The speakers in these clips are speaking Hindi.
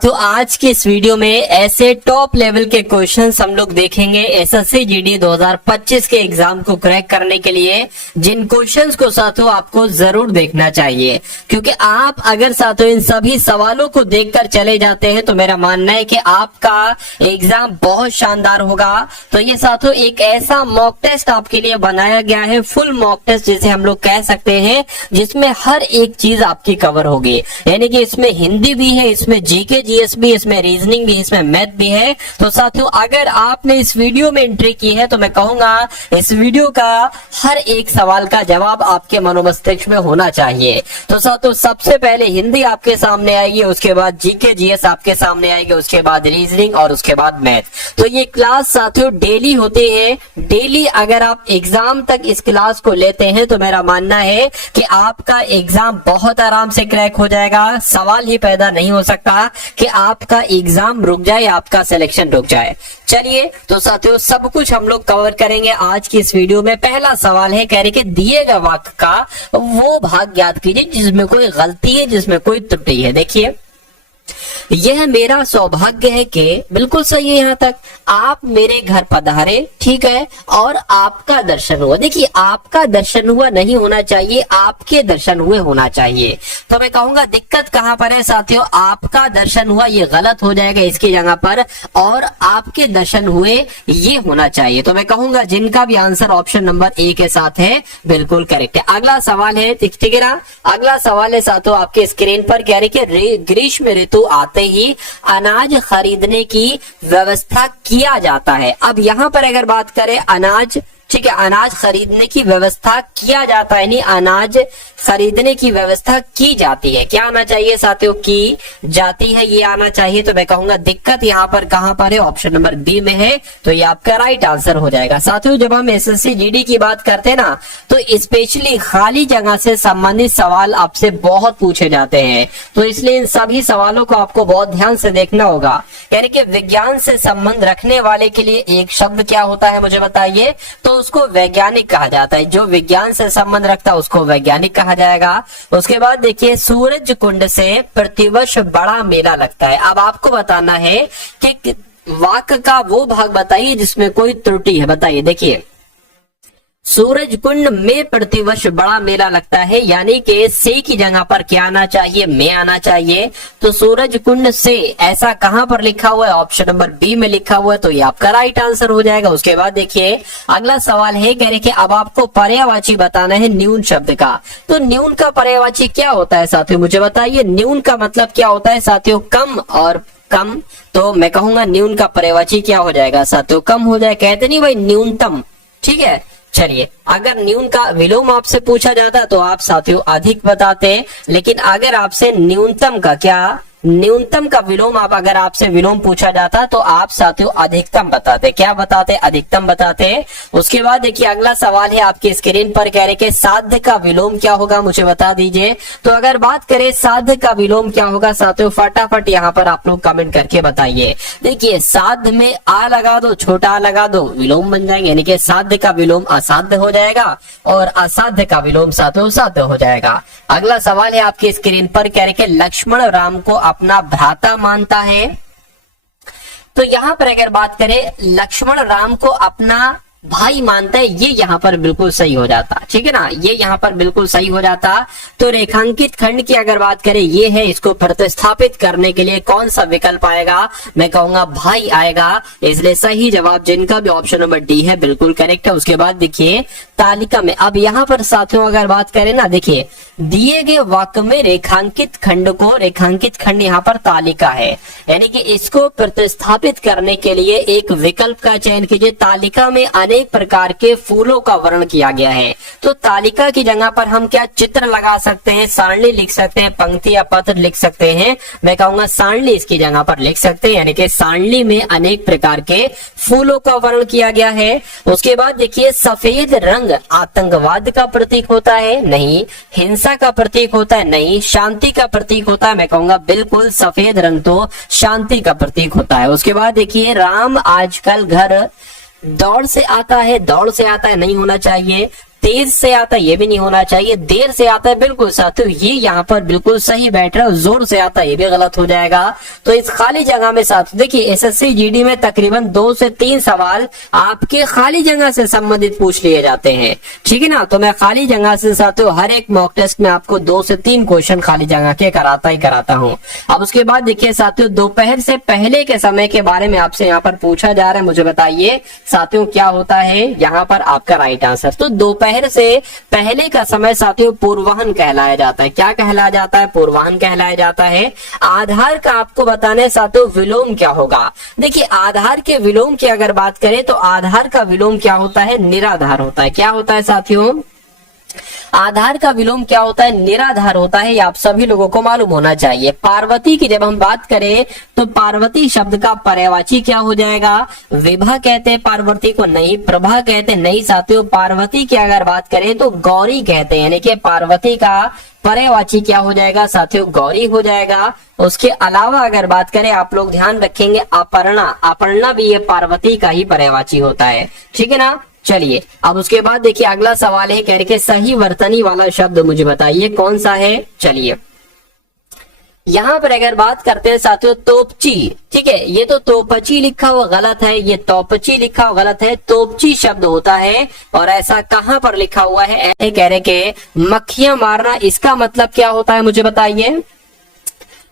तो आज के इस वीडियो में ऐसे टॉप लेवल के क्वेश्चंस हम लोग देखेंगे एसएससी जीडी 2025 के एग्जाम को क्रैक करने के लिए, जिन क्वेश्चंस को साथियों आपको जरूर देखना चाहिए, क्योंकि आप अगर साथियों इन सभी सवालों को देखकर चले जाते हैं तो मेरा मानना है कि आपका एग्जाम बहुत शानदार होगा। तो ये साथियों एक ऐसा मॉक टेस्ट आपके लिए बनाया गया है, फुल मॉक टेस्ट जिसे हम लोग कह सकते हैं, जिसमें हर एक चीज आपकी कवर होगी। यानी कि इसमें हिंदी भी है, इसमें जीके जीएस भी, इसमें रीजनिंग भी, इसमें मैथ भी है। तो साथियों अगर आपने इस वीडियो में एंट्री की है तो मैं कहूंगा इस वीडियो का हर एक सवाल का जवाब आपके मनोमस्तिष्क में होना चाहिए। तो साथियों सबसे पहले हिंदी आपके सामने आएगी, उसके बाद जीके जीएस आपके सामने आएगी, उसके बाद रीजनिंग और उसके बाद मैथ। तो ये क्लास साथियों डेली होती है। डेली अगर आप एग्जाम तक इस क्लास को लेते हैं तो मेरा मानना है कि आपका एग्जाम बहुत आराम से क्रैक हो जाएगा। सवाल ही पैदा नहीं हो सकता कि आपका एग्जाम रुक जाए, आपका सिलेक्शन रुक जाए। चलिए तो साथियों सब कुछ हम लोग कवर करेंगे आज की इस वीडियो में। पहला सवाल है, कह रहे कि दिए गए वाक्य का वो भाग याद कीजिए जिसमें कोई गलती है, जिसमें कोई त्रुटि है। देखिए, यह मेरा सौभाग्य है कि, बिल्कुल सही है यहाँ तक, आप मेरे घर पधारे, ठीक है, और आपका दर्शन हुआ। देखिए आपका दर्शन हुआ नहीं होना चाहिए, आपके दर्शन हुए होना चाहिए। तो मैं कहूंगा दिक्कत कहां पर है साथियों, आपका दर्शन हुआ ये गलत हो जाएगा इसकी जगह पर, और आपके दर्शन हुए ये होना चाहिए। तो मैं कहूंगा जिनका भी आंसर ऑप्शन नंबर ए के साथ है बिल्कुल करेक्ट है। अगला सवाल है, ठीक है ना, अगला सवाल है साथियों आपके स्क्रीन पर, कह रहे कि ग्रीष्म ऋतु आते ही अनाज खरीदने की व्यवस्था किया जाता है। अब यहां पर अगर बात करें अनाज, ठीक है, अनाज खरीदने की व्यवस्था किया जाता है, नहीं अनाज खरीदने की व्यवस्था की जाती है। क्या आना चाहिए साथियों, की जाती है, ये आना चाहिए। तो मैं कहूंगा दिक्कत यहाँ पर कहां पर है, ऑप्शन नंबर बी में है। तो ये आपका राइट आंसर हो जाएगा। साथियों जब हम एसएससी जीडी की बात करते हैं ना, तो स्पेशली खाली जगह से संबंधित सवाल आपसे बहुत पूछे जाते हैं। तो इसलिए इन सभी सवालों को आपको बहुत ध्यान से देखना होगा। यानी कि विज्ञान से संबंध रखने वाले के लिए एक शब्द क्या होता है मुझे बताइए, तो उसको वैज्ञानिक कहा जाता है। जो विज्ञान से संबंध रखता है उसको वैज्ञानिक कहा जाएगा। उसके बाद देखिए, सूरज कुंड से प्रतिवर्ष बड़ा मेला लगता है। अब आपको बताना है कि वाक्य का वो भाग बताइए जिसमें कोई त्रुटि है। बताइए, देखिए सूरज कुंड में प्रतिवर्ष बड़ा मेला लगता है, यानी कि से की जगह पर क्या आना चाहिए, में आना चाहिए। तो सूरज कुंड से ऐसा कहां पर लिखा हुआ है, ऑप्शन नंबर बी में लिखा हुआ है। तो ये आपका राइट आंसर हो जाएगा। उसके बाद देखिए अगला सवाल है, कह रहे कि अब आपको पर्यायवाची बताना है न्यून शब्द का। तो न्यून का पर्यायवाची क्या होता है साथियों, मुझे बताइए। न्यून का मतलब क्या होता है साथियों, कम और कम। तो मैं कहूंगा न्यून का पर्यायवाची क्या हो जाएगा साथियों, कम हो जाए। कहते नहीं भाई न्यूनतम, ठीक है। चलिए, अगर न्यून का विलोम आपसे पूछा जाता तो आप साथियों अधिक बताते, लेकिन अगर आपसे न्यूनतम का क्या, न्यूनतम का विलोम आप अगर आपसे विलोम पूछा जाता तो आप साथियों अधिकतम बताते। क्या बताते, अधिकतम बताते। उसके बाद देखिए अगला सवाल है आपकी स्क्रीन पर, कह रहे कि साध्य का विलोम क्या होगा मुझे बता दीजिए। तो अगर बात करें साध्य का विलोम क्या होगा साथियों, फटाफट यहाँ पर आप लोग कमेंट करके बताइए। देखिए साध्य में आ लगा दो, छोटा आ लगा दो, विलोम बन जाएंगे, यानी कि साध्य का विलोम असाध्य हो जाएगा और असाध्य का विलोम साथियों साध्य हो जाएगा। अगला सवाल है आपकी स्क्रीन पर, कह रहे कि लक्ष्मण राम को अपना भ्राता मानता है। तो यहां पर अगर बात करें लक्ष्मण राम को अपना भाई मानता है, ये यहाँ पर बिल्कुल सही हो जाता, ठीक है ना, ये यहाँ पर बिल्कुल सही हो जाता। तो रेखांकित खंड की अगर बात करें ये है, इसको प्रतिस्थापित करने के लिए कौन सा विकल्प आएगा, मैं कहूंगा भाई आएगा। इसलिए सही जवाब जिनका भी ऑप्शन नंबर डी है बिल्कुल करेक्ट है। उसके बाद देखिए तालिका में, अब यहाँ पर साथियों अगर बात करें ना, देखिए दिए गए वाक्य में रेखांकित खंड को, रेखांकित खंड यहाँ पर तालिका है, यानी कि इसको प्रतिस्थापित करने के लिए एक विकल्प का चयन कीजिए। तालिका में अनेक प्रकार के फूलों का वर्णन किया गया है। तो तालिका की जगह पर हम क्या चित्र लगा सकते हैं, सारणी लिख सकते हैं, पंक्ति या पत्र लिख सकते हैं। मैं कहूंगा सारणी इसकी जगह पर लिख सकते हैं, यानी कि सारणी में अनेक प्रकार के फूलों का वर्णन किया गया है। उसके बाद देखिए सफेद रंग आतंकवाद का प्रतीक होता है, नहीं। हिंसा का प्रतीक होता है, नहीं। शांति का प्रतीक होता है, मैं कहूंगा बिल्कुल सफेद रंग तो शांति का प्रतीक होता है। उसके बाद देखिए राम आजकल घर दौड़ से आता है, दौड़ से आता है नहीं होना चाहिए। तेज से आता है ये भी नहीं होना चाहिए, देर से आता है बिल्कुल साथियों ये यहाँ पर बिल्कुल सही बैठ रहा है, जोर से आता है ये भी गलत हो जाएगा। तो इस खाली जगह में साथियों देखिए एसएससी जीडी में तकरीबन 2 से 3 सवाल आपके खाली जगह से संबंधित पूछ लिए जाते हैं, ठीक है ना। तो मैं खाली जगह से साथियों हर एक मॉक टेस्ट में आपको 2 से 3 क्वेश्चन खाली जगह के कराता ही कराता हूँ। अब उसके बाद देखिए साथियों दोपहर से पहले के समय के बारे में आपसे यहाँ पर पूछा जा रहा है, मुझे बताइए साथियों क्या होता है यहाँ पर आपका राइट आंसर। तो दोपहर से पहले का समय साथियों पूर्वाह्न कहलाया जाता है। क्या कहलाया जाता है? पूर्वाह्न कहलाया जाता है। आधार का आपको बताने साथियों विलोम क्या होगा। देखिए आधार के विलोम की अगर बात करें तो आधार का विलोम क्या होता है? निराधार होता है। क्या होता है साथियों? आधार का विलोम क्या होता है? निराधार होता है। ये आप सभी लोगों को मालूम होना चाहिए। पार्वती की जब हम बात करें तो पार्वती शब्द का पर्यायवाची क्या हो जाएगा? विभा कहते हैं पार्वती को, नहीं प्रभा कहते नहीं साथियों। पार्वती की अगर बात करें तो गौरी कहते हैं, यानी कि पार्वती का पर्यायवाची क्या हो जाएगा साथियों? गौरी हो जाएगा। उसके अलावा अगर बात करें आप लोग ध्यान रखेंगे अपर्णा, अपर्णा भी ये पार्वती का ही पर्यायवाची होता है, ठीक है ना। चलिए अब उसके बाद देखिए अगला सवाल है, कह रहे सही वर्तनी वाला शब्द मुझे बताइए कौन सा है। चलिए यहाँ पर अगर बात करते हैं साथियों तोपची, ठीक है, ये तो तोपची लिखा हुआ गलत है, ये तोपची लिखा हुआ गलत है, तोपची शब्द होता है। और ऐसा कहां पर लिखा हुआ है? कह रहे के मक्खियां मारना, इसका मतलब क्या होता है मुझे बताइए।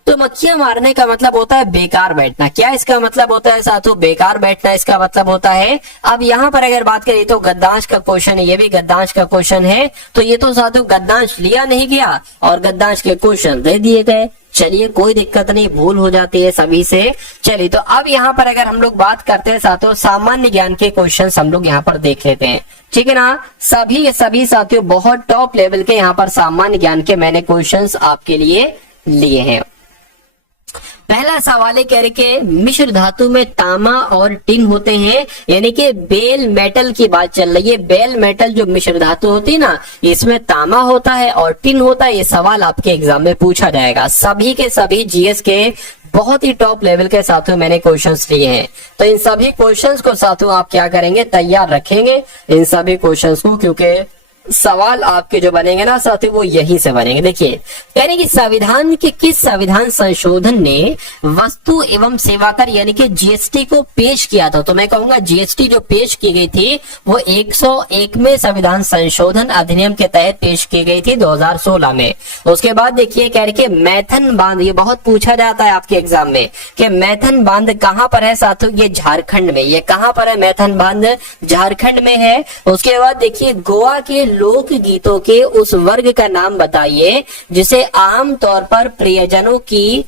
तो मक्खियां मारने का मतलब होता है बेकार बैठना। क्या इसका मतलब होता है साथियों? बेकार बैठना इसका मतलब होता है। अब यहाँ पर अगर बात करें तो गद्दांश का क्वेश्चन है, ये भी गद्दांश का क्वेश्चन है। तो ये तो साथियों गद्दांश लिया नहीं गया और गद्दांश के क्वेश्चन दे दिए गए। चलिए कोई दिक्कत नहीं, भूल हो जाती है सभी से। चलिए तो अब यहाँ पर अगर हम लोग बात करते हैं साथियों सामान्य ज्ञान के क्वेश्चन हम लोग यहाँ पर देख लेते हैं, ठीक है ना। सभी साथियों बहुत टॉप लेवल के यहाँ पर सामान्य ज्ञान के मैंने क्वेश्चन आपके लिए लिए हैं। पहला सवाल है, कह रहे के मिश्र धातु में तांबा और टिन होते हैं, यानी कि बेल मेटल की बात चल रही है। बेल मेटल जो मिश्र धातु होती है ना, इसमें तांबा होता है और टिन होता है। ये सवाल आपके एग्जाम में पूछा जाएगा। सभी के सभी जीएस के बहुत ही टॉप लेवल के साथियों मैंने क्वेश्चंस लिए हैं। तो इन सभी क्वेश्चंस को साथियों आप क्या करेंगे? तैयार रखेंगे इन सभी क्वेश्चंस को, क्योंकि सवाल आपके जो बनेंगे ना साथियों वो यहीं से बनेंगे। देखिए कह रहे कि संविधान के किस संविधान संशोधन ने वस्तु एवं सेवा कर यानी कि जीएसटी को पेश किया था? तो मैं कहूंगा जीएसटी जो पेश की गई थी वो 101वें संविधान संशोधन अधिनियम के तहत पेश की गई थी 2016 में। उसके बाद देखिए कह रहे कि मैथन बांध, ये बहुत पूछा जाता है आपके एग्जाम में कि मैथन बांध कहाँ पर है साथियों? ये झारखंड में। ये कहाँ पर है मैथन बांध? झारखंड में है। उसके बाद देखिए गोवा के लोक गीतों के उस वर्ग का नाम बताइए जिसे आमतौर पर प्रियजनों की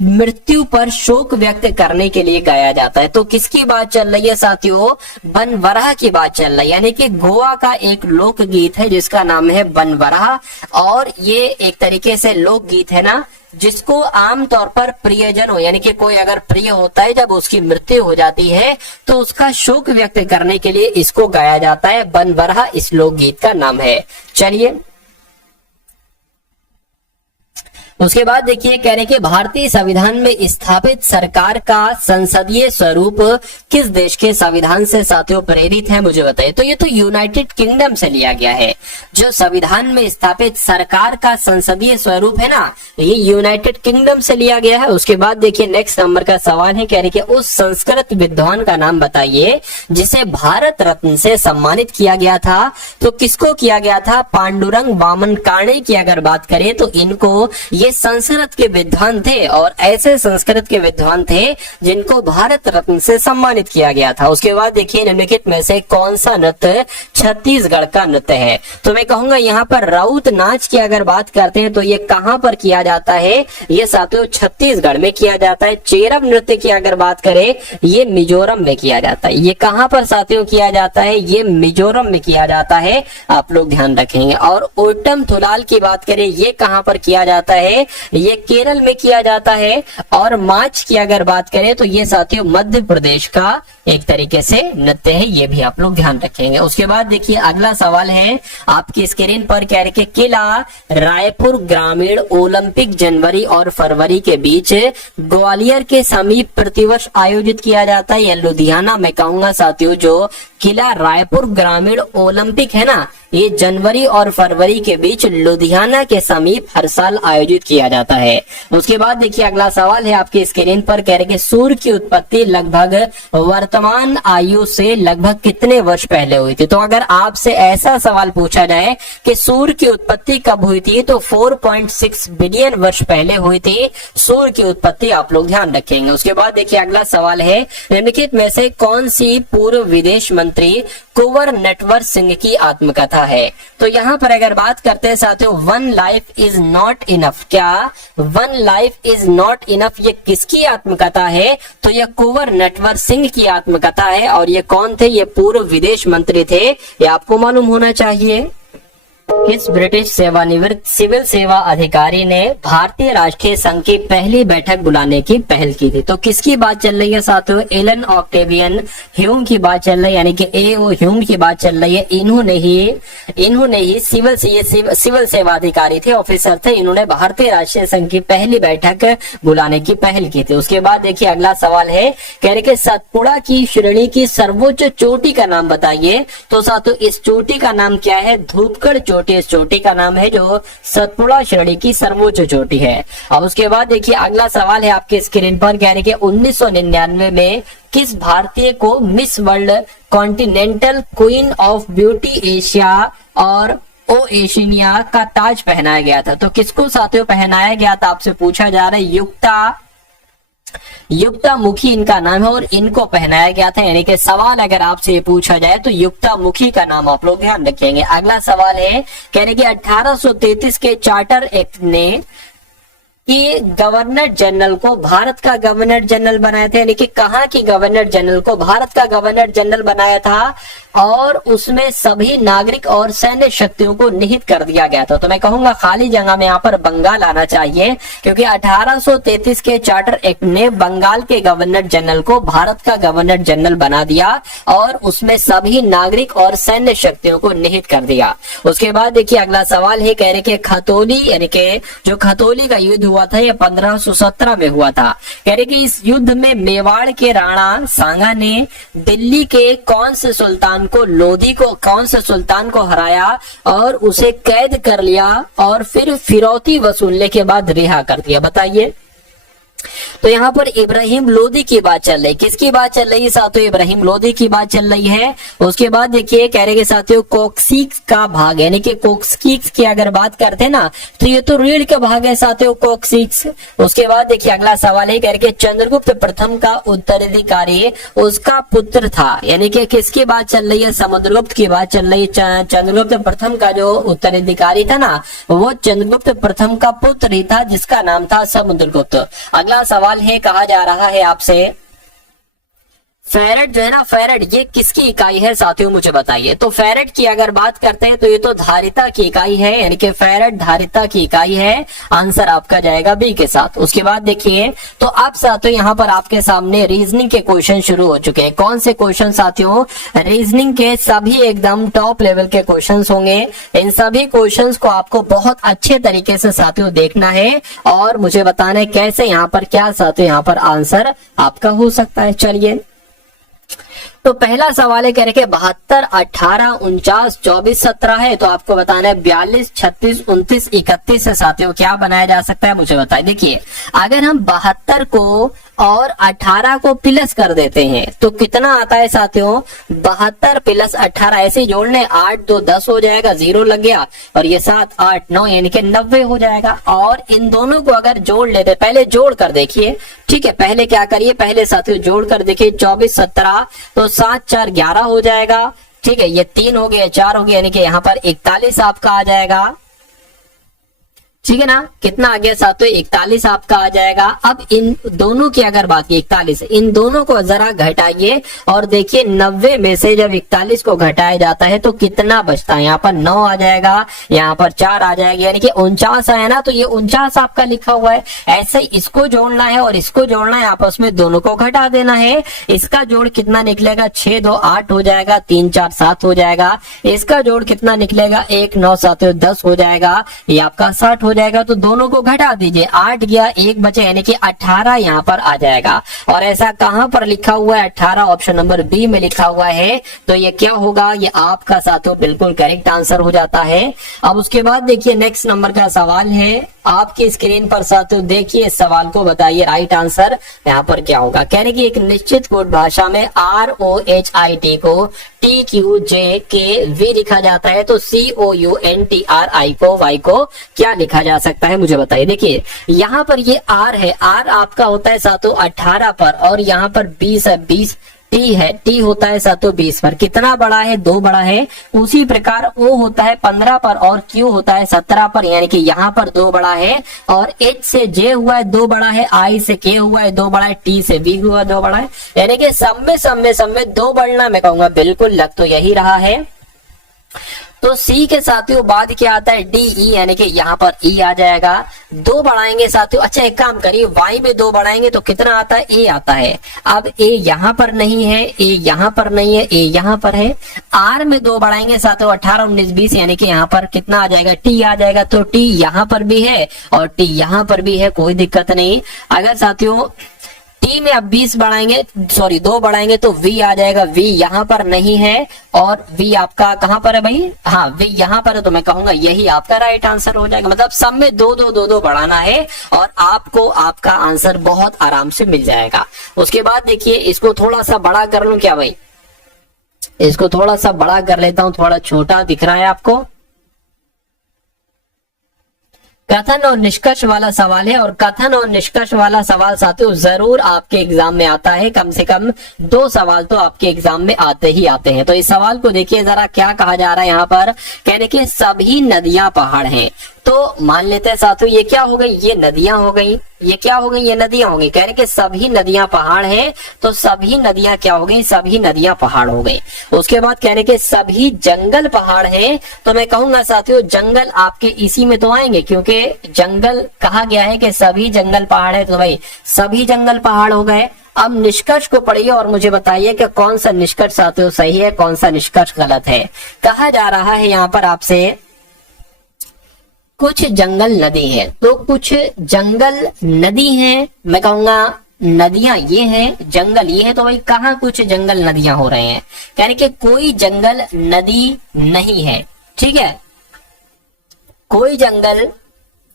मृत्यु पर शोक व्यक्त करने के लिए गाया जाता है। तो किसकी बात चल रही है साथियों? बनवरह की बात चल रही है। यानी कि गोवा का एक लोक गीत है जिसका नाम है बनवरह, और ये एक तरीके से लोक गीत है ना जिसको आमतौर पर प्रियजनों यानी कि कोई अगर प्रिय होता है जब उसकी मृत्यु हो जाती है तो उसका शोक व्यक्त करने के लिए इसको गाया जाता है। बनवरह इस लोकगीत का नाम है। चलिए उसके बाद देखिए कह रहे कि भारतीय संविधान में स्थापित सरकार का संसदीय स्वरूप किस देश के संविधान से साथियों प्रेरित है? मुझे बताइए। तो ये तो यूनाइटेड किंगडम से लिया गया है। जो संविधान में स्थापित सरकार का संसदीय स्वरूप है ना, ये यूनाइटेड किंगडम से लिया गया है। उसके बाद देखिए नेक्स्ट नंबर का सवाल है, कह रहे कि उस संस्कृत विद्वान का नाम बताइए जिसे भारत रत्न से सम्मानित किया गया था। तो किसको किया गया था? पांडुरंग वामन काणे की अगर बात करें तो इनको ये संस्कृत के विद्वान थे और ऐसे संस्कृत के विद्वान थे जिनको भारत रत्न से सम्मानित किया गया था। उसके बाद देखिए निम्नलिखित में से कौन सा नृत्य छत्तीसगढ़ का नृत्य है? तो मैं कहूंगा यहाँ पर राउत नाच की अगर बात करते हैं तो ये कहां पर किया जाता है? ये साथियों छत्तीसगढ़ में किया जाता है। चेरब नृत्य की अगर बात करें ये मिजोरम में किया जाता है। ये कहां पर साथियों किया जाता है? ये मिजोरम में किया जाता है, आप लोग ध्यान रखेंगे। और ओटम थुलाल की बात करें ये कहां पर किया जाता है? ये केरल में किया जाता है। और माच की अगर बात करें तो ये साथियों मध्य प्रदेश का एक तरीके से नृत्य है, ये भी आप लोग ध्यान रखेंगे। उसके बाद देखिए अगला सवाल है आपकी स्क्रीन पर, कह रहे कि किला रायपुर ग्रामीण ओलंपिक जनवरी और फरवरी के बीच ग्वालियर के समीप प्रतिवर्ष आयोजित किया जाता है या लुधियाना? मैं कहूंगा साथियों जो किला रायपुर ग्रामीण ओलंपिक है ना, ये जनवरी और फरवरी के बीच लुधियाना के समीप हर साल आयोजित किया जाता है। उसके बाद देखिए अगला सवाल है आपके स्क्रीन पर, कह रहे कि सूर्य की उत्पत्ति लगभग वर्तमान आयु से लगभग कितने वर्ष पहले हुई थी। तो अगर आपसे ऐसा सवाल पूछा जाए कि सूर्य की उत्पत्ति कब हुई थी, तो 4.6 बिलियन वर्ष पहले हुई थी सूर्य की उत्पत्ति, आप लोग ध्यान रखेंगे। उसके बाद देखिए अगला सवाल है, निम्नलिखित में से कौन सी पूर्व विदेश मंत्री कुंवर नटवर सिंह की आत्मकथा है। तो यहाँ पर अगर बात करते हैं साथियों, one life is not enough, क्या one life is not enough ये किसकी आत्मकथा है, तो यह कुंवर नटवर सिंह की आत्मकथा है। और ये कौन थे, ये पूर्व विदेश मंत्री थे, ये आपको मालूम होना चाहिए। किस ब्रिटिश सेवानिवृत्त सिविल सेवा अधिकारी ने भारतीय राष्ट्रीय संघ की पहली बैठक बुलाने की पहल की थी। तो किसकी बात चल रही है साथियों, एलन ऑक्टेवियन ह्यूम की बात चल रही है, यानी कि ए.ओ. ह्यूम की बात चल रही है। इन्होंने ही सिविल सेवा अधिकारी थे, ऑफिसर थे, इन्होंने भारतीय राष्ट्रीय संघ की पहली बैठक बुलाने की पहल की थी। उसके बाद देखिए अगला सवाल है, कह रहे कि सतपुड़ा की श्रेणी की सर्वोच्च चोटी का नाम बताइए। तो साथियों इस चोटी का नाम क्या है, धूपगढ़ चोटी इस चोटी का नाम है, जो सतपुड़ा श्रेणी की सर्वोच्च चोटी है। अब उसके बाद देखिए अगला सवाल है आपके स्क्रीन पर, कह रहे कि 1999 में किस भारतीय को miss world continental queen of beauty Asia और ओशिनिया का ताज पहनाया गया था। तो किसको साथियों पहनाया गया था, आपसे पूछा जा रहा है। युक्तामुखी इनका नाम है और इनको पहनाया गया था, यानी कि सवाल अगर आपसे पूछा जाए तो युक्तामुखी का नाम आप लोग ध्यान रखेंगे। अगला सवाल है, कह रहे कि 1833 के चार्टर एक्ट ने कि गवर्नर जनरल को भारत का गवर्नर जनरल बनाया था, यानी कि कहाँ की गवर्नर जनरल को भारत का गवर्नर जनरल बनाया था, और उसमें सभी नागरिक और सैन्य शक्तियों को निहित कर दिया गया था। तो मैं कहूंगा खाली जगह में यहाँ पर बंगाल आना चाहिए, क्योंकि 1833 के चार्टर एक्ट ने बंगाल के गवर्नर जनरल को भारत का गवर्नर जनरल बना दिया और उसमें सभी नागरिक और सैन्य शक्तियों को निहित कर दिया। उसके बाद देखिए अगला सवाल है, कह रहे कि खतौली, यानी कि जो खतौली का युद्ध हुआ था, ये 1517 में हुआ था। कह रहे कि इस युद्ध में मेवाड़ के राणा सांगा ने दिल्ली के कौन से सुल्तान को हराया और उसे कैद कर लिया और फिर फिरौती वसूलने के बाद रिहा कर दिया, बताइए। तो यहाँ पर इब्राहिम लोदी की बात चल रही है, किसकी बात चल रही है साथियों, इब्राहिम लोदी की बात चल रही है। उसके बाद देखिए कह रहे हैं साथियों कोक्सीक्स का भाग, यानी कि कोक्सीक्स की अगर बात करते हैं ना, तो ये तो रीढ़ का भाग है साथियों कोक्सीक्स। उसके बाद देखिए अगला सवाल है, कह रहे कि चंद्रगुप्त प्रथम का उत्तराधिकारी उसका पुत्र था, यानी कि किसकी बात चल रही है, समुद्रगुप्त की बात चल रही है। चंद्रगुप्त प्रथम का जो उत्तराधिकारी था ना, वो चंद्रगुप्त प्रथम का पुत्र ही था, जिसका नाम था समुद्रगुप्त। अगला सवाल है, कहा जा रहा है आपसे फेरेड जो है ना, फेरेड ये किसकी इकाई है साथियों, मुझे बताइए। तो फेरेड की अगर बात करते हैं तो ये तो धारिता की इकाई है, यानी कि फेरेड धारिता की इकाई है। आंसर आपका जाएगा बी के साथ। उसके बाद देखिए, तो अब साथियों यहाँ पर आपके सामने रीजनिंग के क्वेश्चन शुरू हो चुके हैं। कौन से क्वेश्चन साथियों, रीजनिंग के सभी एकदम टॉप लेवल के क्वेश्चन होंगे। इन सभी क्वेश्चन को आपको बहुत अच्छे तरीके से साथियों देखना है और मुझे बताना है कैसे यहाँ पर क्या साथियों यहाँ पर आंसर आपका हो सकता है। चलिए, तो पहला सवाल है, कह रहे कि 72, 18, 49, 24, 17 है, तो आपको बताना है 42, 36, 29, 31 है साथियों, क्या बनाया जा सकता है मुझे बताइए। देखिए अगर हम 72 को और 18 को प्लस कर देते हैं तो कितना आता है साथियों, 72 प्लस 18 ऐसे जोड़ने 8 2 10 हो जाएगा, 0 लग गया, और ये 7 8 9 यानी कि 90 हो जाएगा। और इन दोनों को अगर जोड़ लेते, पहले जोड़ कर देखिए, ठीक है, पहले क्या करिए, पहले साथियों जोड़ कर देखिए, 24 17 तो 7 4 11 हो जाएगा, ठीक है, ये 3 हो गया, 4 हो गया, यानी कि यहाँ पर 41 आपका आ जाएगा, ठीक है ना। कितना आ गया साथियों, 41 आपका आ जाएगा। अब इन दोनों की अगर बात की 41, इन दोनों को जरा घटाइए और देखिए 90 में से जब 41 को घटाया जाता है तो कितना बचता है, यहाँ पर 9 आ जाएगा, यहाँ पर 4 आ जाएगा, यानी कि 49 आया ना, तो ये 49 आपका लिखा हुआ है। ऐसे इसको जोड़ना है और इसको जोड़ना है, आपस में दोनों को घटा देना है। इसका जोड़ कितना निकलेगा, 6 2 8 हो जाएगा, 3 4 7 हो जाएगा। इसका जोड़ कितना निकलेगा, 1 9 7 10 हो जाएगा, ये आपका 60 हो जाएगा तो दोनों को घटा दीजिए, 8 गया 1 बचे यानी कि 18 यहाँ पर आ जाएगा। और ऐसा कहां पर लिखा हुआ है? 18 ऑप्शन नंबर बी में लिखा हुआ है। तो ये क्या होगा? ये आपका साथियों बिल्कुल करेक्ट आंसर हो जाता है। अब उसके बाद देखिए नेक्स्ट नंबर का सवाल है आपकी स्क्रीन पर साथियों, देखिए इस सवाल को बताइए राइट आंसर यहाँ पर क्या होगा। कह रहे कि एक निश्चित कोड भाषा में ROHIT को TQJKV लिखा जाता है, तो COUNTRI को Y को क्या लिखा जा सकता है मुझे बताइए। देखिए यहाँ पर ये R है, R आपका होता है साथियों 18 पर, और यहाँ पर 20 है, 20 T है, T होता है साथियों 20 पर। कितना बड़ा है? 2 बड़ा है। उसी प्रकार O होता है 15 पर और Q होता है 17 पर, यानी कि यहाँ पर 2 बड़ा है। और H से J हुआ है 2 बड़ा है, I से K हुआ है 2 बड़ा है, T से V हुआ 2 बड़ा है, यानी कि सब में 2 बढ़ना मैं कहूंगा बिल्कुल लग तो यही रहा है। तो C के साथियों बाद क्या आता है? DE, यानी कि यहाँ पर E आ जाएगा। 2 बढ़ाएंगे साथियों, अच्छा एक काम करिए Y में 2 बढ़ाएंगे तो कितना आता है? A आता है। अब A यहाँ पर नहीं है, A यहाँ पर नहीं है, A यहाँ पर है। R में 2 बढ़ाएंगे साथियों 18 19 20, यानी कि यहाँ पर कितना आ जाएगा? T आ जाएगा। तो T यहाँ पर भी है और T यहाँ पर भी है, कोई दिक्कत नहीं। अगर साथियों T में अब 20 बढ़ाएंगे, सॉरी 2 बढ़ाएंगे तो V आ जाएगा। V यहाँ पर नहीं है और V आपका कहां पर है भाई? हाँ V यहाँ पर है, तो मैं कहूंगा यही आपका राइट आंसर हो जाएगा। मतलब सब में 2 बढ़ाना है और आपको आपका आंसर बहुत आराम से मिल जाएगा। उसके बाद देखिए इसको थोड़ा सा बड़ा कर लूं क्या भाई? इसको थोड़ा सा बड़ा कर लेता हूं, थोड़ा छोटा दिख रहा है आपको। कथन और निष्कर्ष वाला सवाल है, और कथन और निष्कर्ष वाला सवाल साथियों जरूर आपके एग्जाम में आता है। कम से कम 2 सवाल तो आपके एग्जाम में आते ही आते हैं। तो इस सवाल को देखिए जरा, क्या कहा जा रहा है यहाँ पर? कहने के सभी नदियां पहाड़ हैं। तो मान लेते हैं साथियों ये क्या हो गई? ये नदियां हो गई। ये क्या हो गई? ये नदियां हो गई। कह रहे कि सभी नदियां पहाड़ हैं, तो सभी नदियां क्या हो गई? सभी नदियां पहाड़ हो गई। उसके बाद कह रहे कि सभी जंगल पहाड़ हैं, तो मैं कहूंगा साथियों जंगल आपके इसी में तो आएंगे, क्योंकि जंगल कहा गया है कि सभी जंगल पहाड़ है, तो भाई सभी जंगल पहाड़ हो गए। अब निष्कर्ष को पढ़िए और मुझे बताइए कि कौन सा निष्कर्ष साथियों सही है, कौन सा निष्कर्ष गलत है। कहा जा रहा है यहाँ पर आपसे कुछ जंगल नदी है, तो कुछ जंगल नदी है, मैं कहूंगा नदियां ये हैं, जंगल ये है, तो भाई कहाँ कुछ जंगल नदियां हो रहे हैं? यानी कि कोई जंगल नदी नहीं है, ठीक है, कोई जंगल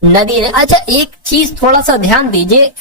नदी नहीं। अच्छा एक चीज थोड़ा सा ध्यान दीजिए,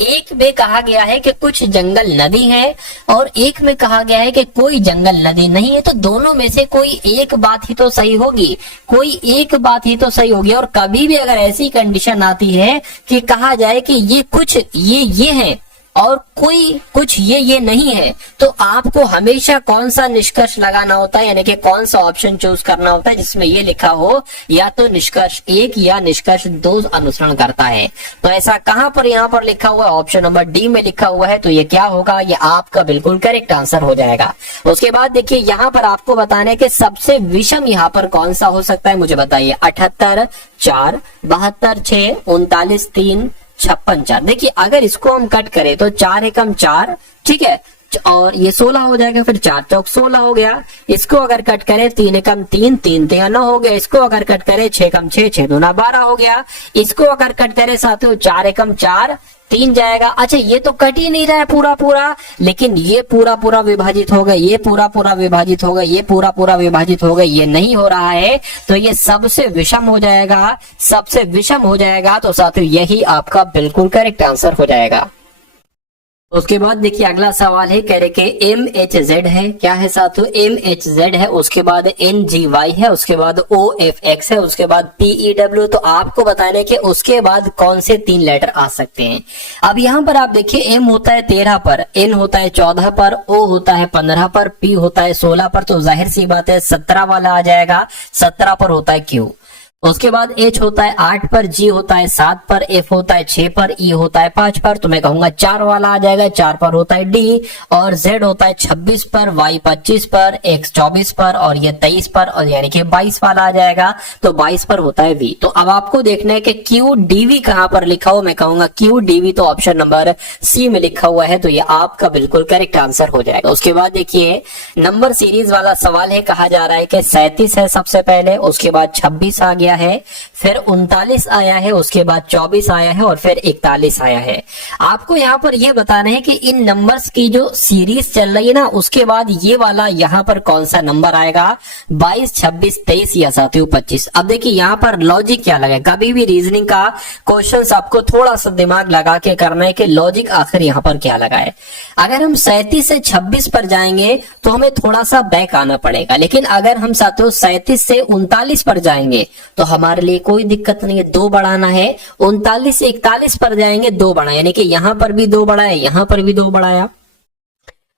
एक में कहा गया है कि कुछ जंगल नदी है और एक में कहा गया है कि कोई जंगल नदी नहीं है, तो दोनों में से कोई एक बात ही तो सही होगी, कोई एक बात ही तो सही होगी। और कभी भी अगर ऐसी कंडीशन आती है कि कहा जाए कि ये कुछ ये है और कोई कुछ ये नहीं है, तो आपको हमेशा कौन सा निष्कर्ष लगाना होता है, यानी कि कौन सा ऑप्शन चूज करना होता है जिसमें ये लिखा हो या तो निष्कर्ष 1 या निष्कर्ष 2 अनुसरण करता है। तो ऐसा कहां पर यहाँ पर लिखा हुआ है? ऑप्शन नंबर डी में लिखा हुआ है, तो ये क्या होगा? ये आपका बिल्कुल करेक्ट आंसर हो जाएगा। उसके बाद देखिए यहाँ पर आपको बताने के सबसे विषम यहाँ पर कौन सा हो सकता है मुझे बताइए। 78 4 72 6 39 3 56 4। देखिए अगर इसको हम कट करें तो 4 एकम 4, ठीक है, और ये 16 हो जाएगा, फिर 4 चौक 16 हो गया। इसको अगर कट करें 3 एकम 3 3 3 9 हो गया। इसको अगर कट करें 6 एकम 6 6 दूना 12 हो गया। इसको अगर कट करें साथियों 4 एकम 4 3 जाएगा। अच्छा ये तो कट ही नहीं रहा है पूरा, लेकिन ये पूरा विभाजित हो गया, ये पूरा विभाजित हो गया, ये पूरा विभाजित हो गया, ये नहीं हो रहा है, तो ये सबसे विषम हो जाएगा, सबसे विषम हो जाएगा। तो साथियों यही आपका बिल्कुल करेक्ट आंसर हो जाएगा। उसके बाद देखिए अगला सवाल है, कह रहे कि MHZ है, क्या है साथियों? MHZ है, उसके बाद NGY है, उसके बाद OFX है, उसके बाद PEW। तो आपको बताने के उसके बाद कौन से 3 लेटर आ सकते हैं। अब यहाँ पर आप देखिए M होता है 13 पर, N होता है 14 पर, O होता है 15 पर, P होता है 16 पर, तो जाहिर सी बात है 17 वाला आ जाएगा। 17 पर होता है Q। उसके बाद H होता है 8 पर, G होता है 7 पर, F होता है 6 पर, E होता है 5 पर, तो मैं कहूंगा 4 वाला आ जाएगा। 4 पर होता है D, और Z होता है 26 पर, Y 25 पर, X 24 पर, और ये 23 पर, और यानी कि 22 वाला आ जाएगा। तो 22 पर होता है V। तो अब आपको देखना है कि QDV कहां पर लिखा हो। मैं कहूंगा QDV तो ऑप्शन नंबर C में लिखा हुआ है, तो ये आपका बिल्कुल करेक्ट आंसर हो जाएगा। उसके बाद देखिए नंबर सीरीज वाला सवाल है, कहा जा रहा है कि 37 है सबसे पहले, उसके बाद 26 आ गया, आया है, फिर 39 आया है, उसके बाद 24 आया है और फिर 41 आया है। आपको यहाँ पर यह बताना है कि इन नंबर्स की जो सीरीज चल रही है ना, उसके बाद ये वाला यहाँ पर कौन सा नंबर आएगा, 22, 26, 23 या साथियों 25। अब देखिए यहाँ पर लॉजिक क्या लगा, कभी भी रीजनिंग का क्वेश्चन आपको थोड़ा सा दिमाग लगा के करना है कि लॉजिक आखिर यहाँ पर क्या लगा है। अगर हम 37 से 26 पर जाएंगे तो हमें थोड़ा सा बैक आना पड़ेगा, लेकिन अगर हम साथियों 37 से 39 पर जाएंगे तो हमारे लिए कोई दिक्कत नहीं है, 2 बढ़ाना है। 39 से 41 पर जाएंगे 2 बढ़ा, यानी कि यहां पर भी 2 बढ़ाया, यहां पर भी 2 बढ़ाया।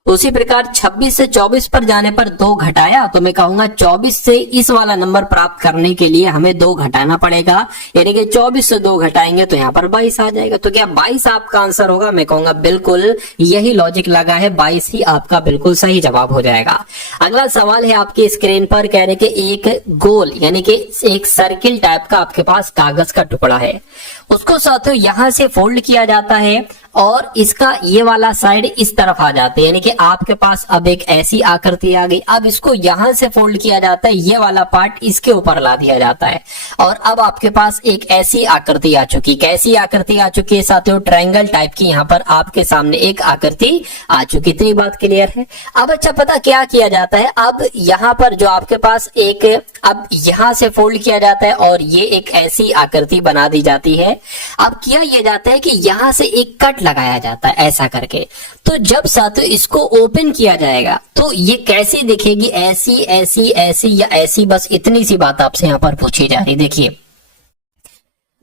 उसी प्रकार 26 से 24 पर जाने पर 2 घटाया, तो मैं कहूंगा 24 से इस वाला नंबर प्राप्त करने के लिए हमें 2 घटाना पड़ेगा, यानी कि 24 से 2 घटाएंगे तो यहाँ पर 22 आ जाएगा। तो क्या 22 आपका आंसर होगा? मैं कहूंगा बिल्कुल यही लॉजिक लगा है, 22 ही आपका बिल्कुल सही जवाब हो जाएगा। अगला सवाल है आपकी स्क्रीन पर, कह रहे कि एक गोल यानी कि एक सर्किल टाइप का आपके पास कागज का टुकड़ा है, उसको साथियों यहां से फोल्ड किया जाता है और इसका ये वाला साइड इस तरफ आ जाते हैं, यानी कि आपके पास अब एक ऐसी आकृति आ गई। अब इसको यहां से फोल्ड किया जाता है, ये वाला पार्ट इसके ऊपर ला दिया जाता है और अब आपके पास एक ऐसी आकृति आ चुकी। कैसी आकृति आ चुकी है साथियों? ट्रायंगल टाइप की यहाँ पर आपके सामने एक आकृति आ चुकी। इतनी बात क्लियर है। अब अच्छा पता क्या किया जाता है, अब यहाँ पर जो आपके पास एक, अब यहां से फोल्ड किया जाता है और ये एक ऐसी आकृति बना दी जाती है। अब किया यह जाता है कि यहां से एक कट लगाया जाता है ऐसा करके, तो जब साथियों इसको ओपन किया जाएगा तो ये कैसी दिखेगी, ऐसी ऐसी ऐसी या ऐसी, बस इतनी सी बात आपसे यहां पर पूछी जा रही। देखिए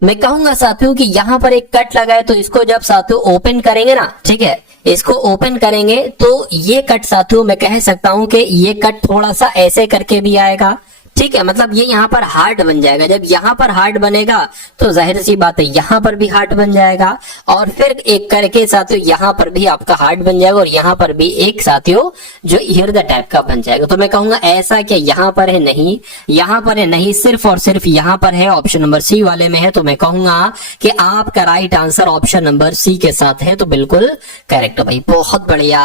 मैं कहूंगा साथियों कि यहां पर एक कट लगाए, तो इसको जब साथियों ओपन करेंगे ना, ठीक है, इसको ओपन करेंगे तो ये कट साथियों मैं कह सकता हूं कि ये कट थोड़ा सा ऐसे करके भी आएगा, ठीक है, मतलब ये यहाँ पर हार्ट बन जाएगा। जब यहाँ पर हार्ट बनेगा तो जाहिर सी बात है यहाँ पर भी हार्ट बन जाएगा और फिर एक करके साथियों यहाँ पर भी आपका हार्ट बन जाएगा और यहाँ पर भी एक साथियों जो हृदय टाइप का बन जाएगा। तो मैं कहूंगा ऐसा क्या यहाँ पर है? नहीं, यहाँ पर है नहीं, सिर्फ और सिर्फ यहाँ पर है, ऑप्शन नंबर सी वाले में है। तो मैं कहूंगा कि आपका right answer option number C के साथ है, तो बिल्कुल करेक्ट भाई, बहुत बढ़िया,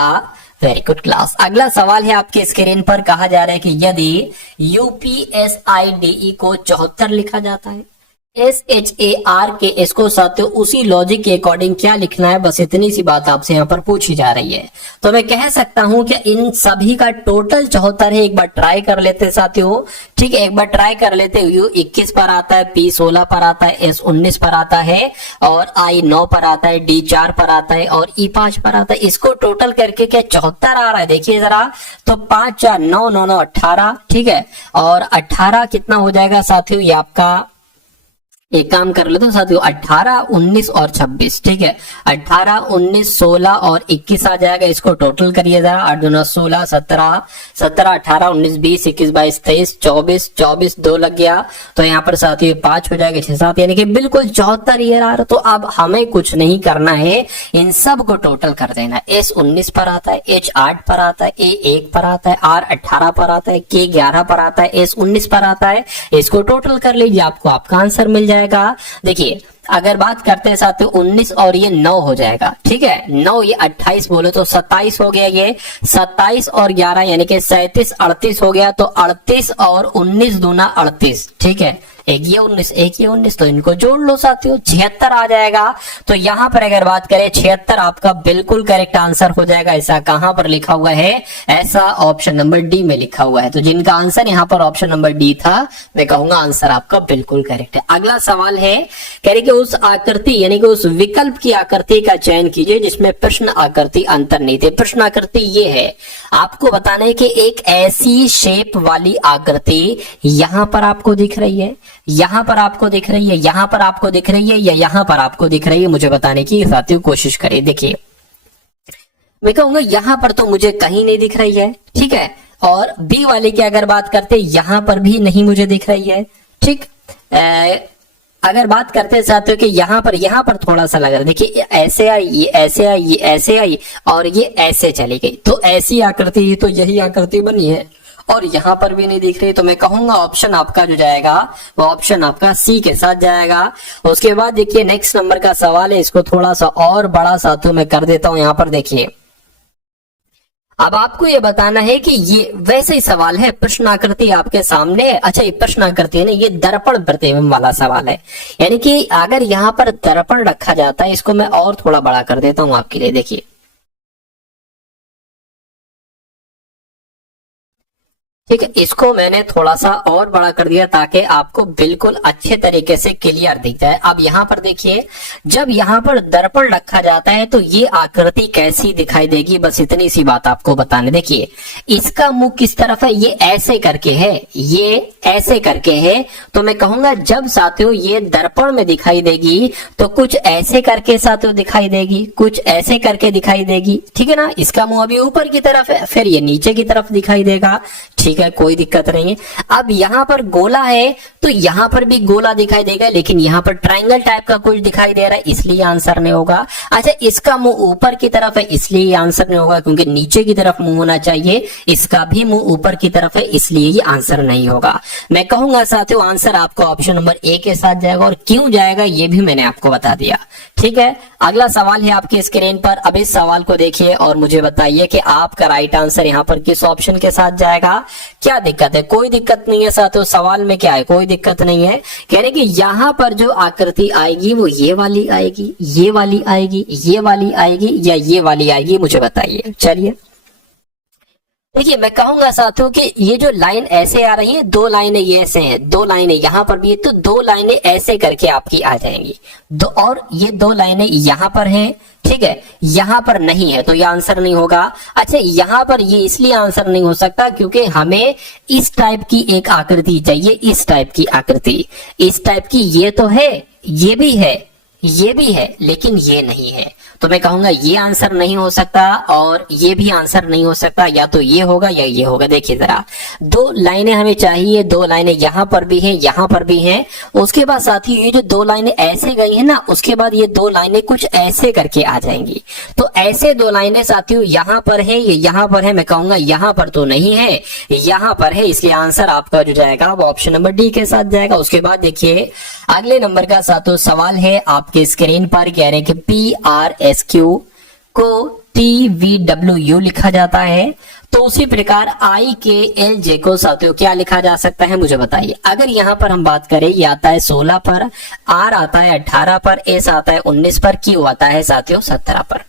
वेरी गुड क्लास। अगला सवाल है आपके स्क्रीन पर, कहा जा रहा है कि यदि यूपीएसआईडीई को 74 लिखा जाता है, SHAR के इसको साथियों उसी लॉजिक के अकॉर्डिंग क्या लिखना है, बस इतनी सी बात आपसे यहाँ पर पूछी जा रही है। तो मैं कह सकता हूं कि इन सभी का टोटल 74 है। एक बार ट्राई कर लेते हैं साथियों, ठीक है, एक बार ट्राई कर लेते हैं। U 21 पर आता है, P 16 पर आता है, S 19 पर आता है और I 9 पर आता है, D 4 पर आता है और E 5 पर आता है। इसको टोटल करके क्या 74 आ रहा है? देखिए जरा, तो 5 4 9 9 9 18, ठीक है, और 18 कितना हो जाएगा साथियों? ये आपका एक काम कर लेते हो साथियों, 18 19 और 26, ठीक है, 18 19 16 और 21 आ जाएगा। इसको टोटल करिए जरा, 8 2 16 17 17 18 19 20 21 22 23 24 24 2 लग गया, तो यहाँ पर साथियों 5 हो जाएगा, 6 7, यानी कि बिल्कुल 74 ईयर आ रहा। तो अब हमें कुछ नहीं करना है, इन सब को टोटल कर देना। S 19 पर आता है, H 8 पर आता है, A 1 पर आता है, R 18 पर आता है, K 11 पर आता है, S 19 पर आता है। इसको टोटल कर लीजिए, आपको आपका आंसर मिल जाएगा। देखिए अगर बात करते हैं साथियों 19 और ये 9 हो जाएगा, ठीक है, 9 ये 28 बोले तो 27 हो गया, ये 27 और 11 यानी कि 37 38 हो गया, तो 38 और 19 दूना 38, ठीक है, एक ये 19 एक ये 19, तो इनको जोड़ लो साथियों, 76 आ जाएगा। तो यहाँ पर अगर बात करें 76 आपका बिल्कुल करेक्ट आंसर हो जाएगा। ऐसा कहां पर लिखा हुआ है? ऐसा ऑप्शन नंबर डी में लिखा हुआ है। तो जिनका आंसर यहाँ पर ऑप्शन नंबर डी था, मैं कहूंगा आंसर आपका बिल्कुल करेक्ट है। अगला सवाल है, कह रहे कि उस आकृति यानी कि उस विकल्प की आकृति का चयन कीजिए जिसमें प्रश्न आकृति अंतर्निहित है। प्रश्न आकृति ये है, आपको बताना है कि एक ऐसी शेप वाली आकृति यहां पर आपको दिख रही है, यहां पर आपको दिख रही है, यहां पर आपको दिख रही है या यहां पर आपको दिख रही है, मुझे बताने की साथियों कोशिश करिए। देखिए मैं कहूंगा यहां पर तो मुझे कहीं नहीं दिख रही है, ठीक है, और बी वाले की अगर बात करते यहां पर भी नहीं मुझे दिख रही है, ठीक। अगर बात करते हैं साथियों कि यहां पर थोड़ा सा लग रहा है, देखिए ऐसे आई, ये ऐसे आई, ये ऐसे आई और ये ऐसे चली गई, तो ऐसी आकृति, तो यही आकृति बनी है और यहां पर भी नहीं दिख रही। तो मैं कहूंगा ऑप्शन आपका जो जाएगा वो ऑप्शन आपका सी के साथ जाएगा। उसके बाद देखिए नेक्स्ट नंबर का सवाल है, इसको थोड़ा सा और बड़ा साथियों में कर देता हूं। यहां पर देखिए अब आपको ये बताना है कि ये वैसे ही सवाल है, प्रश्नाकृति आपके सामने है। अच्छा, ये प्रश्नाकृति है ना, ये दर्पण प्रतिबिंब वाला सवाल है। यानी कि अगर यहाँ पर दर्पण रखा जाता है, इसको मैं और थोड़ा बड़ा कर देता हूं आपके लिए, देखिए। ठीक है, इसको मैंने थोड़ा सा और बड़ा कर दिया ताकि आपको बिल्कुल अच्छे तरीके से क्लियर दिख जाए। अब यहाँ पर देखिए, जब यहाँ पर दर्पण रखा जाता है तो ये आकृति कैसी दिखाई देगी, बस इतनी सी बात आपको बताने। देखिए, इसका मुंह किस तरफ है, ये ऐसे करके है, ये ऐसे करके है। तो मैं कहूंगा जब साथियों ये दर्पण में दिखाई देगी तो कुछ ऐसे करके साथियों दिखाई देगी, कुछ ऐसे करके दिखाई देगी। ठीक है ना, इसका मुंह अभी ऊपर की तरफ है, फिर ये नीचे की तरफ दिखाई देगा। ठीक है, कोई दिक्कत नहीं है। अब यहाँ पर गोला है तो यहाँ पर भी गोला दिखाई देगा, लेकिन यहाँ पर ट्रायंगल टाइप का कुछ दिखाई दे रहा है, इसलिए आंसर नहीं होगा। अच्छा, इसका मुंह ऊपर की तरफ है, इसलिए आंसर नहीं होगा, क्योंकि नीचे की तरफ मुंह होना चाहिए। इसका भी मुंह ऊपर की तरफ है, इसलिए ये आंसर नहीं होगा। मैं कहूंगा साथियों आंसर आपको ऑप्शन नंबर ए के साथ जाएगा, और क्यों जाएगा ये भी मैंने आपको बता दिया। ठीक है, अगला सवाल है आपके स्क्रीन पर। अब इस सवाल को देखिए और मुझे बताइए कि आपका राइट आंसर यहाँ पर किस ऑप्शन के साथ जाएगा। क्या दिक्कत है? कोई दिक्कत नहीं है साथियों, सवाल में क्या है, कोई दिक्कत नहीं है। कह रहे कि यहाँ पर जो आकृति आएगी वो ये वाली आएगी, ये वाली आएगी, ये वाली आएगी, या ये वाली आएगी, मुझे बताइए। चलिए देखिए, मैं कहूंगा साथियों कि ये जो लाइन ऐसे आ रही है, दो लाइनें ये ऐसे हैं, दो लाइनें यहाँ पर भी है, तो दो लाइनें ऐसे करके आपकी आ जाएंगी दो, और ये दो लाइनें यहाँ पर हैं। ठीक है, यहाँ पर नहीं है तो ये आंसर नहीं होगा। अच्छा, यहाँ पर ये इसलिए आंसर नहीं हो सकता क्योंकि हमें इस टाइप की एक आकृति चाहिए, इस टाइप की आकृति, इस टाइप की। ये तो है, ये भी है, ये भी है, लेकिन ये नहीं है। तो मैं कहूंगा ये आंसर नहीं हो सकता, और ये भी आंसर नहीं हो सकता, या तो ये होगा या ये होगा। देखिए जरा, दो लाइनें हमें चाहिए, दो लाइनें यहाँ पर भी हैं, यहाँ पर भी हैं। उसके बाद साथी ये जो दो लाइनें ऐसे गई हैं ना, उसके बाद ये दो लाइनें कुछ ऐसे करके आ जाएंगी। तो ऐसे दो लाइनें साथियों यहाँ पर है, ये यहाँ पर है। मैं कहूंगा यहाँ पर तो नहीं है, यहाँ पर है, इसलिए आंसर आपका जो जाएगा वो ऑप्शन नंबर डी के साथ जाएगा। उसके बाद देखिए अगले नंबर का साथियों सवाल है आपके स्क्रीन पर। कह रहे हैं कि PRSQ को TVWU लिखा जाता है, तो उसी प्रकार IKLJ को साथियों क्या लिखा जा सकता है, मुझे बताइए। अगर यहाँ पर हम बात करें, ये आता है 16 पर, R आता है 18 पर, S आता है 19 पर, Q आता है साथियों 17 पर,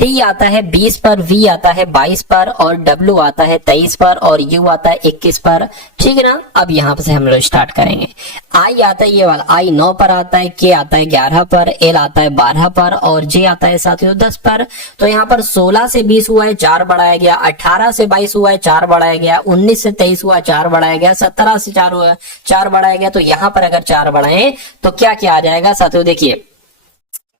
T आता है 20 पर, V आता है 22 पर, और W आता है 23 पर, और U आता है 21 पर। ठीक है ना, अब यहाँ से हम लोग स्टार्ट करेंगे। I आता है ये वाला, I 9 पर आता है, K आता है 11 पर, L आता है 12 पर, और J आता है साथियों 10 पर। तो यहाँ पर 16 से 20 हुआ है, 4 बढ़ाया गया, 18 से 22 हुआ है, 4 बढ़ाया गया, 19 से 23 हुआ, 4 बढ़ाया गया, 17 से 4 हुआ, 4 बढ़ाया गया। तो यहाँ पर अगर 4 बढ़ाएं तो क्या क्या आ जाएगा साथियों, देखिए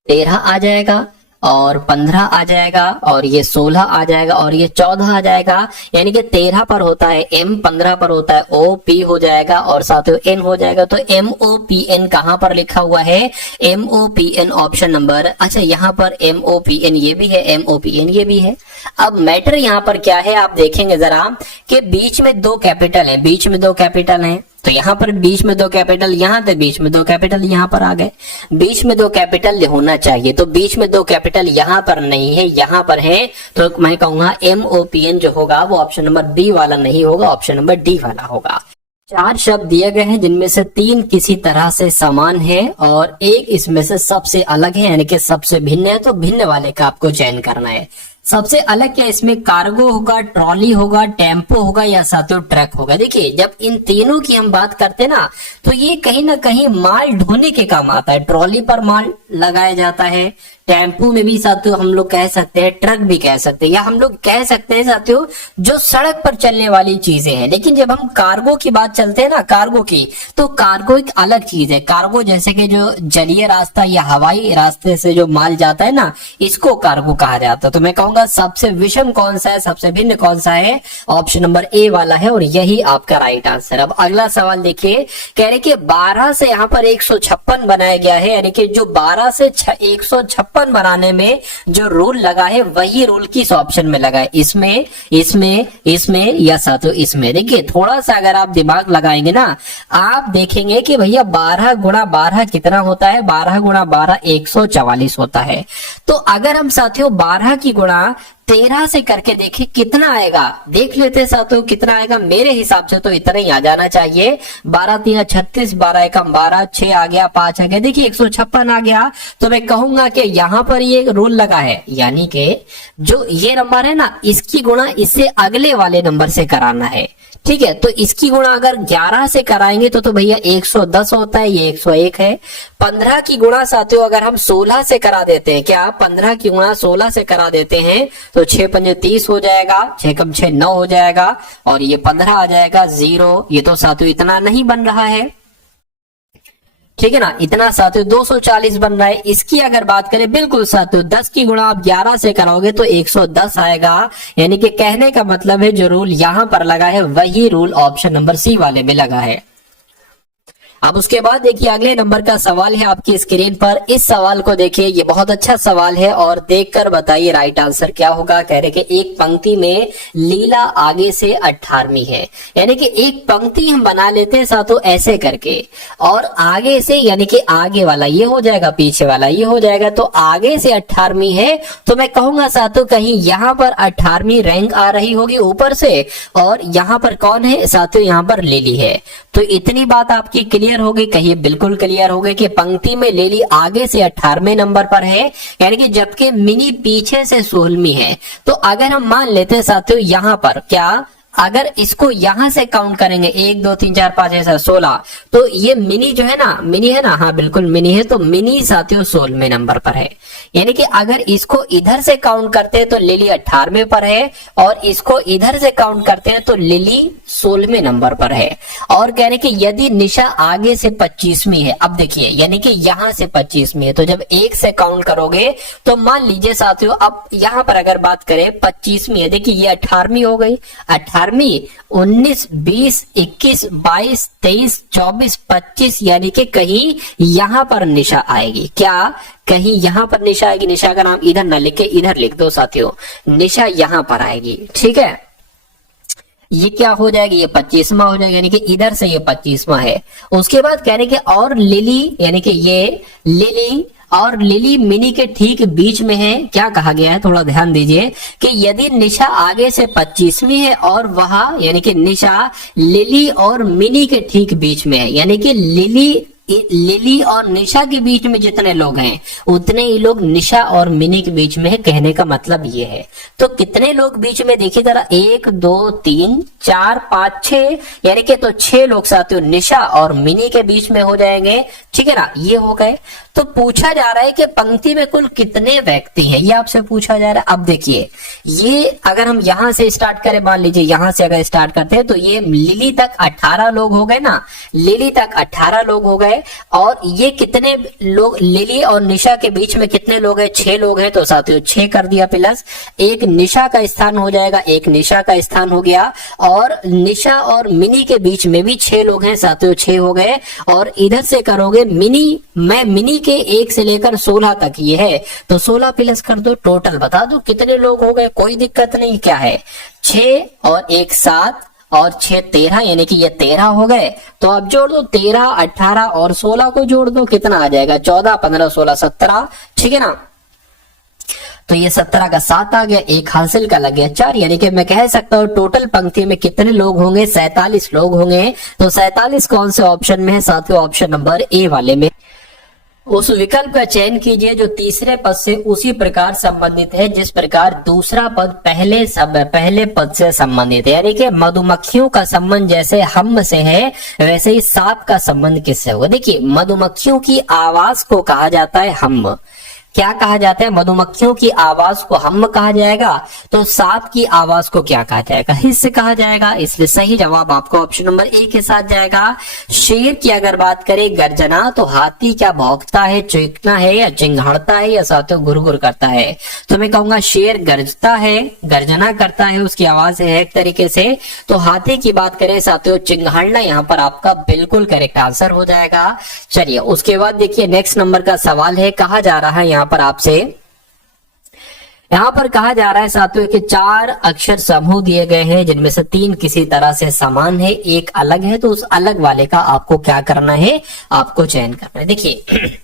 13 आ जाएगा, और 15 आ जाएगा, और ये 16 आ जाएगा, और ये 14 आ जाएगा। यानी कि 13 पर होता है M, 15 पर होता है OP हो जाएगा, और साथियों N हो जाएगा। तो MOPN कहां पर लिखा हुआ है, MOPN ऑप्शन नंबर, अच्छा यहाँ पर MOPN ये भी है, MOPN ये भी है। अब मैटर यहाँ पर क्या है, आप देखेंगे जरा कि बीच में दो कैपिटल है, बीच में दो कैपिटल है, तो यहाँ पर बीच में दो कैपिटल, यहाँ पे बीच में दो कैपिटल, यहाँ पर आ गए। बीच में दो कैपिटल होना चाहिए, तो बीच में दो कैपिटल यहाँ पर नहीं है, यहाँ पर है। तो मैं कहूंगा MOPN जो होगा वो ऑप्शन नंबर बी वाला नहीं होगा, ऑप्शन नंबर डी वाला होगा। 4 शब्द दिए गए हैं, जिनमें से 3 किसी तरह से समान है और एक इसमें से सबसे अलग है, यानी कि सबसे भिन्न है। तो भिन्न वाले का आपको चयन करना है। सबसे अलग क्या, इसमें कार्गो होगा, ट्रॉली होगा, टेम्पो होगा, या साथियों ट्रक होगा। देखिए जब इन तीनों की हम बात करते हैं ना, तो ये कहीं ना कहीं माल ढोने के काम आता है। ट्रॉली पर माल लगाया जाता है, टेम्पो में भी साथियों हम लोग कह सकते हैं, ट्रक भी कह सकते हैं, या हम लोग कह सकते हैं साथियों जो सड़क पर चलने वाली चीजें हैं। लेकिन जब हम कार्गो की बात चलते हैं ना, कार्गो की, तो कार्गो एक अलग चीज है। कार्गो जैसे कि जो जलीय रास्ता या हवाई रास्ते से जो माल जाता है ना, इसको कार्गो कहा जाता है। तो मैं कहूंगा सबसे विषम कौन सा है, सबसे भिन्न कौन सा है, ऑप्शन नंबर ए वाला है, और यही आपका राइट आंसर। अब अगला सवाल देखिए, कह रहे कि 12 से यहाँ पर 156 बनाया गया है, यानी कि जो 12 से 156 बनाने में जो रूल लगा है वही रूल किस ऑप्शन में लगा है, इसमें, इसमें, इसमें, या साथियों इसमें। देखिए थोड़ा सा अगर आप दिमाग लगाएंगे ना, आप देखेंगे कि भैया 12 गुणा 12 कितना होता है, 12 गुणा 12 144 होता है। तो अगर हम साथियों 12 की गुणा 13 से करके देखिए कितना आएगा, देख लेते साथियों कितना आएगा। मेरे हिसाब से तो इतना ही आ जाना चाहिए। 12 3 36, 12 एकम 12, 6 आ गया, 5 आ गया, देखिए 156 आ गया। तो मैं कहूंगा कि यहाँ पर ये रूल लगा है, यानी कि जो ये नंबर है ना, इसकी गुणा इससे अगले वाले नंबर से कराना है। ठीक है, तो इसकी गुणा अगर 11 से कराएंगे तो भैया 110 होता है, ये 101 है। 15 की गुणा साथियों अगर हम 16 से करा देते हैं, क्या 15 की गुणा 16 से करा देते हैं तो 6 पंजे 30 हो जाएगा, 6 कम 6 9 हो जाएगा, और ये 15 आ जाएगा 0। ये तो साथियों इतना नहीं बन रहा है, ठीक है ना, इतना साथियों 240 बन रहा है। इसकी अगर बात करें, बिल्कुल साथियों 10 की गुणा आप 11 से कराओगे तो 110 आएगा। यानी कि कहने का मतलब है जो रूल यहां पर लगा है वही रूल ऑप्शन नंबर सी वाले में लगा है। अब उसके बाद देखिए अगले नंबर का सवाल है आपकी स्क्रीन पर। इस सवाल को देखिए, ये बहुत अच्छा सवाल है और देखकर बताइए राइट आंसर क्या होगा। कह रहे कि एक पंक्ति में लीला आगे से 18वीं है, यानी कि एक पंक्ति हम बना लेते हैं साथों ऐसे करके, और आगे से यानी कि आगे वाला ये हो जाएगा, पीछे वाला ये हो जाएगा, तो आगे से 18वीं है। तो मैं कहूंगा साथों कहीं यहां पर 18वीं रैंक आ रही होगी ऊपर से, और यहां पर कौन है साथियों, यहां पर लिली है। तो इतनी बात आपकी क्लियर हो गई, कहिए बिल्कुल क्लियर हो गई कि पंक्ति में लिली आगे से 18वें नंबर पर है, यानी कि जबकि मिनी पीछे से 16वीं है। तो अगर हम मान लेते हैं साथियों यहां पर क्या, अगर इसको यहां से काउंट करेंगे 1 2 3 4 5 ऐसा 16, तो ये मिनी जो है ना, मिनी है ना, हाँ बिल्कुल मिनी है, तो मिनी साथियों 16वें नंबर पर है। यानी कि अगर इसको इधर से काउंट करते हैं तो लिली 18वें पर है, और इसको इधर से काउंट करते हैं तो लिली 16वें नंबर पर है। और कह रहे कि यदि निशा आगे से 25वीं है, अब देखिए यानी कि यहां से 25वीं है, तो जब 1 से काउंट करोगे तो मान लीजिए साथियों, अब यहां पर अगर बात करें 25वीं है, देखिए ये 18वीं हो गई, 19 20 21 22 23 24 25, यानी कि कहीं यहां पर निशा आएगी। क्या कहीं यहां पर निशा आएगी? निशा का नाम इधर ना लिख के इधर लिख दो साथियों, निशा यहां पर आएगी। ठीक है, ये क्या हो जाएगा, ये 25वां हो जाएगा, यानी कि इधर से ये 25वां है। उसके बाद कहने के और लिली, यानी कि ये लिली और लिली मिनी के ठीक बीच में है। क्या कहा गया है, थोड़ा ध्यान दीजिए कि यदि निशा आगे से 25वीं है और वह यानी कि निशा लिली और मिनी के ठीक बीच में है, यानी कि लिली और निशा के बीच में जितने लोग हैं उतने ही लोग निशा और मिनी के बीच में है। कहने का मतलब ये है, तो कितने लोग बीच में देखिए जरा, 1 2 3 4 5 6, यानी कि तो 6 लोग साथियों निशा और मिनी के बीच में हो जाएंगे। ठीक है ना, ये हो गए। तो पूछा जा रहा है कि पंक्ति में कुल कितने व्यक्ति हैं, ये आपसे पूछा जा रहा है। अब देखिए ये अगर हम यहां से स्टार्ट करें, मान लीजिए यहां से अगर स्टार्ट करते हैं तो ये लिली तक 18 लोग हो गए ना, लिली तक 18 लोग हो गए। और ये कितने लोग लिली और निशा के बीच में कितने लोग हैं, 6 लोग हैं, तो साथियों 6 कर दिया, प्लस एक निशा का स्थान हो जाएगा, एक निशा का स्थान हो गया, और निशा और मिनी के बीच में भी 6 लोग हैं साथियों, 6 हो गए। और इधर से करोगे मिनी, मैं मिनी के 1 से लेकर 16 तक ये है, तो 16 प्लस कर दो, टोटल बता दो कितने लोग हो गए, कोई दिक्कत नहीं। क्या है, 6 और 1 7 और 6 13, यानी कि ये 13 हो गए। तो अब जोड़ दो, 13 18 और 16 को जोड़ दो, कितना आ जाएगा, 14 15 16 17। ठीक है ना, तो ये 17 का 7 आ गया, एक हासिल का लग गया 4, यानी कि मैं कह सकता हूँ टोटल पंक्ति में कितने लोग होंगे, 47 लोग होंगे। तो 47 कौन से ऑप्शन में है साथियों, ऑप्शन नंबर ए वाले में। उस विकल्प का चयन कीजिए जो तीसरे पद से उसी प्रकार संबंधित है जिस प्रकार दूसरा पद पहले पद से संबंधित है। यानी कि मधुमक्खियों का संबंध जैसे हम से है, वैसे ही सांप का संबंध किससे होगा। देखिए मधुमक्खियों की आवाज को कहा जाता है हम, क्या कहा जाता है, मधुमक्खियों की आवाज को हम कहा जाएगा, तो सांप की आवाज को क्या कहा जाएगा, हिस्स कहा जाएगा। इसलिए सही जवाब आपको ऑप्शन नंबर ए के साथ जाएगा। शेर की अगर बात करें गर्जना, तो हाथी क्या भौंकता है, चीखना है या चिंघाड़ता है या साथियों गुरगुर करता है, तो मैं कहूंगा शेर गरजता है, गर्जना करता है, उसकी आवाज है एक तरीके से। तो हाथी की बात करें साथियों, चिंघाड़ना यहाँ पर आपका बिल्कुल करेक्ट आंसर हो जाएगा। चलिए उसके बाद देखिए नेक्स्ट नंबर का सवाल है, कहा जा रहा है यहाँ पर आपसे, यहां पर कहा जा रहा है साथियों कि 4 अक्षर समूह दिए गए हैं जिनमें से 3 किसी तरह से समान है, एक अलग है, तो उस अलग वाले का आपको क्या करना है, आपको चयन करना है। देखिए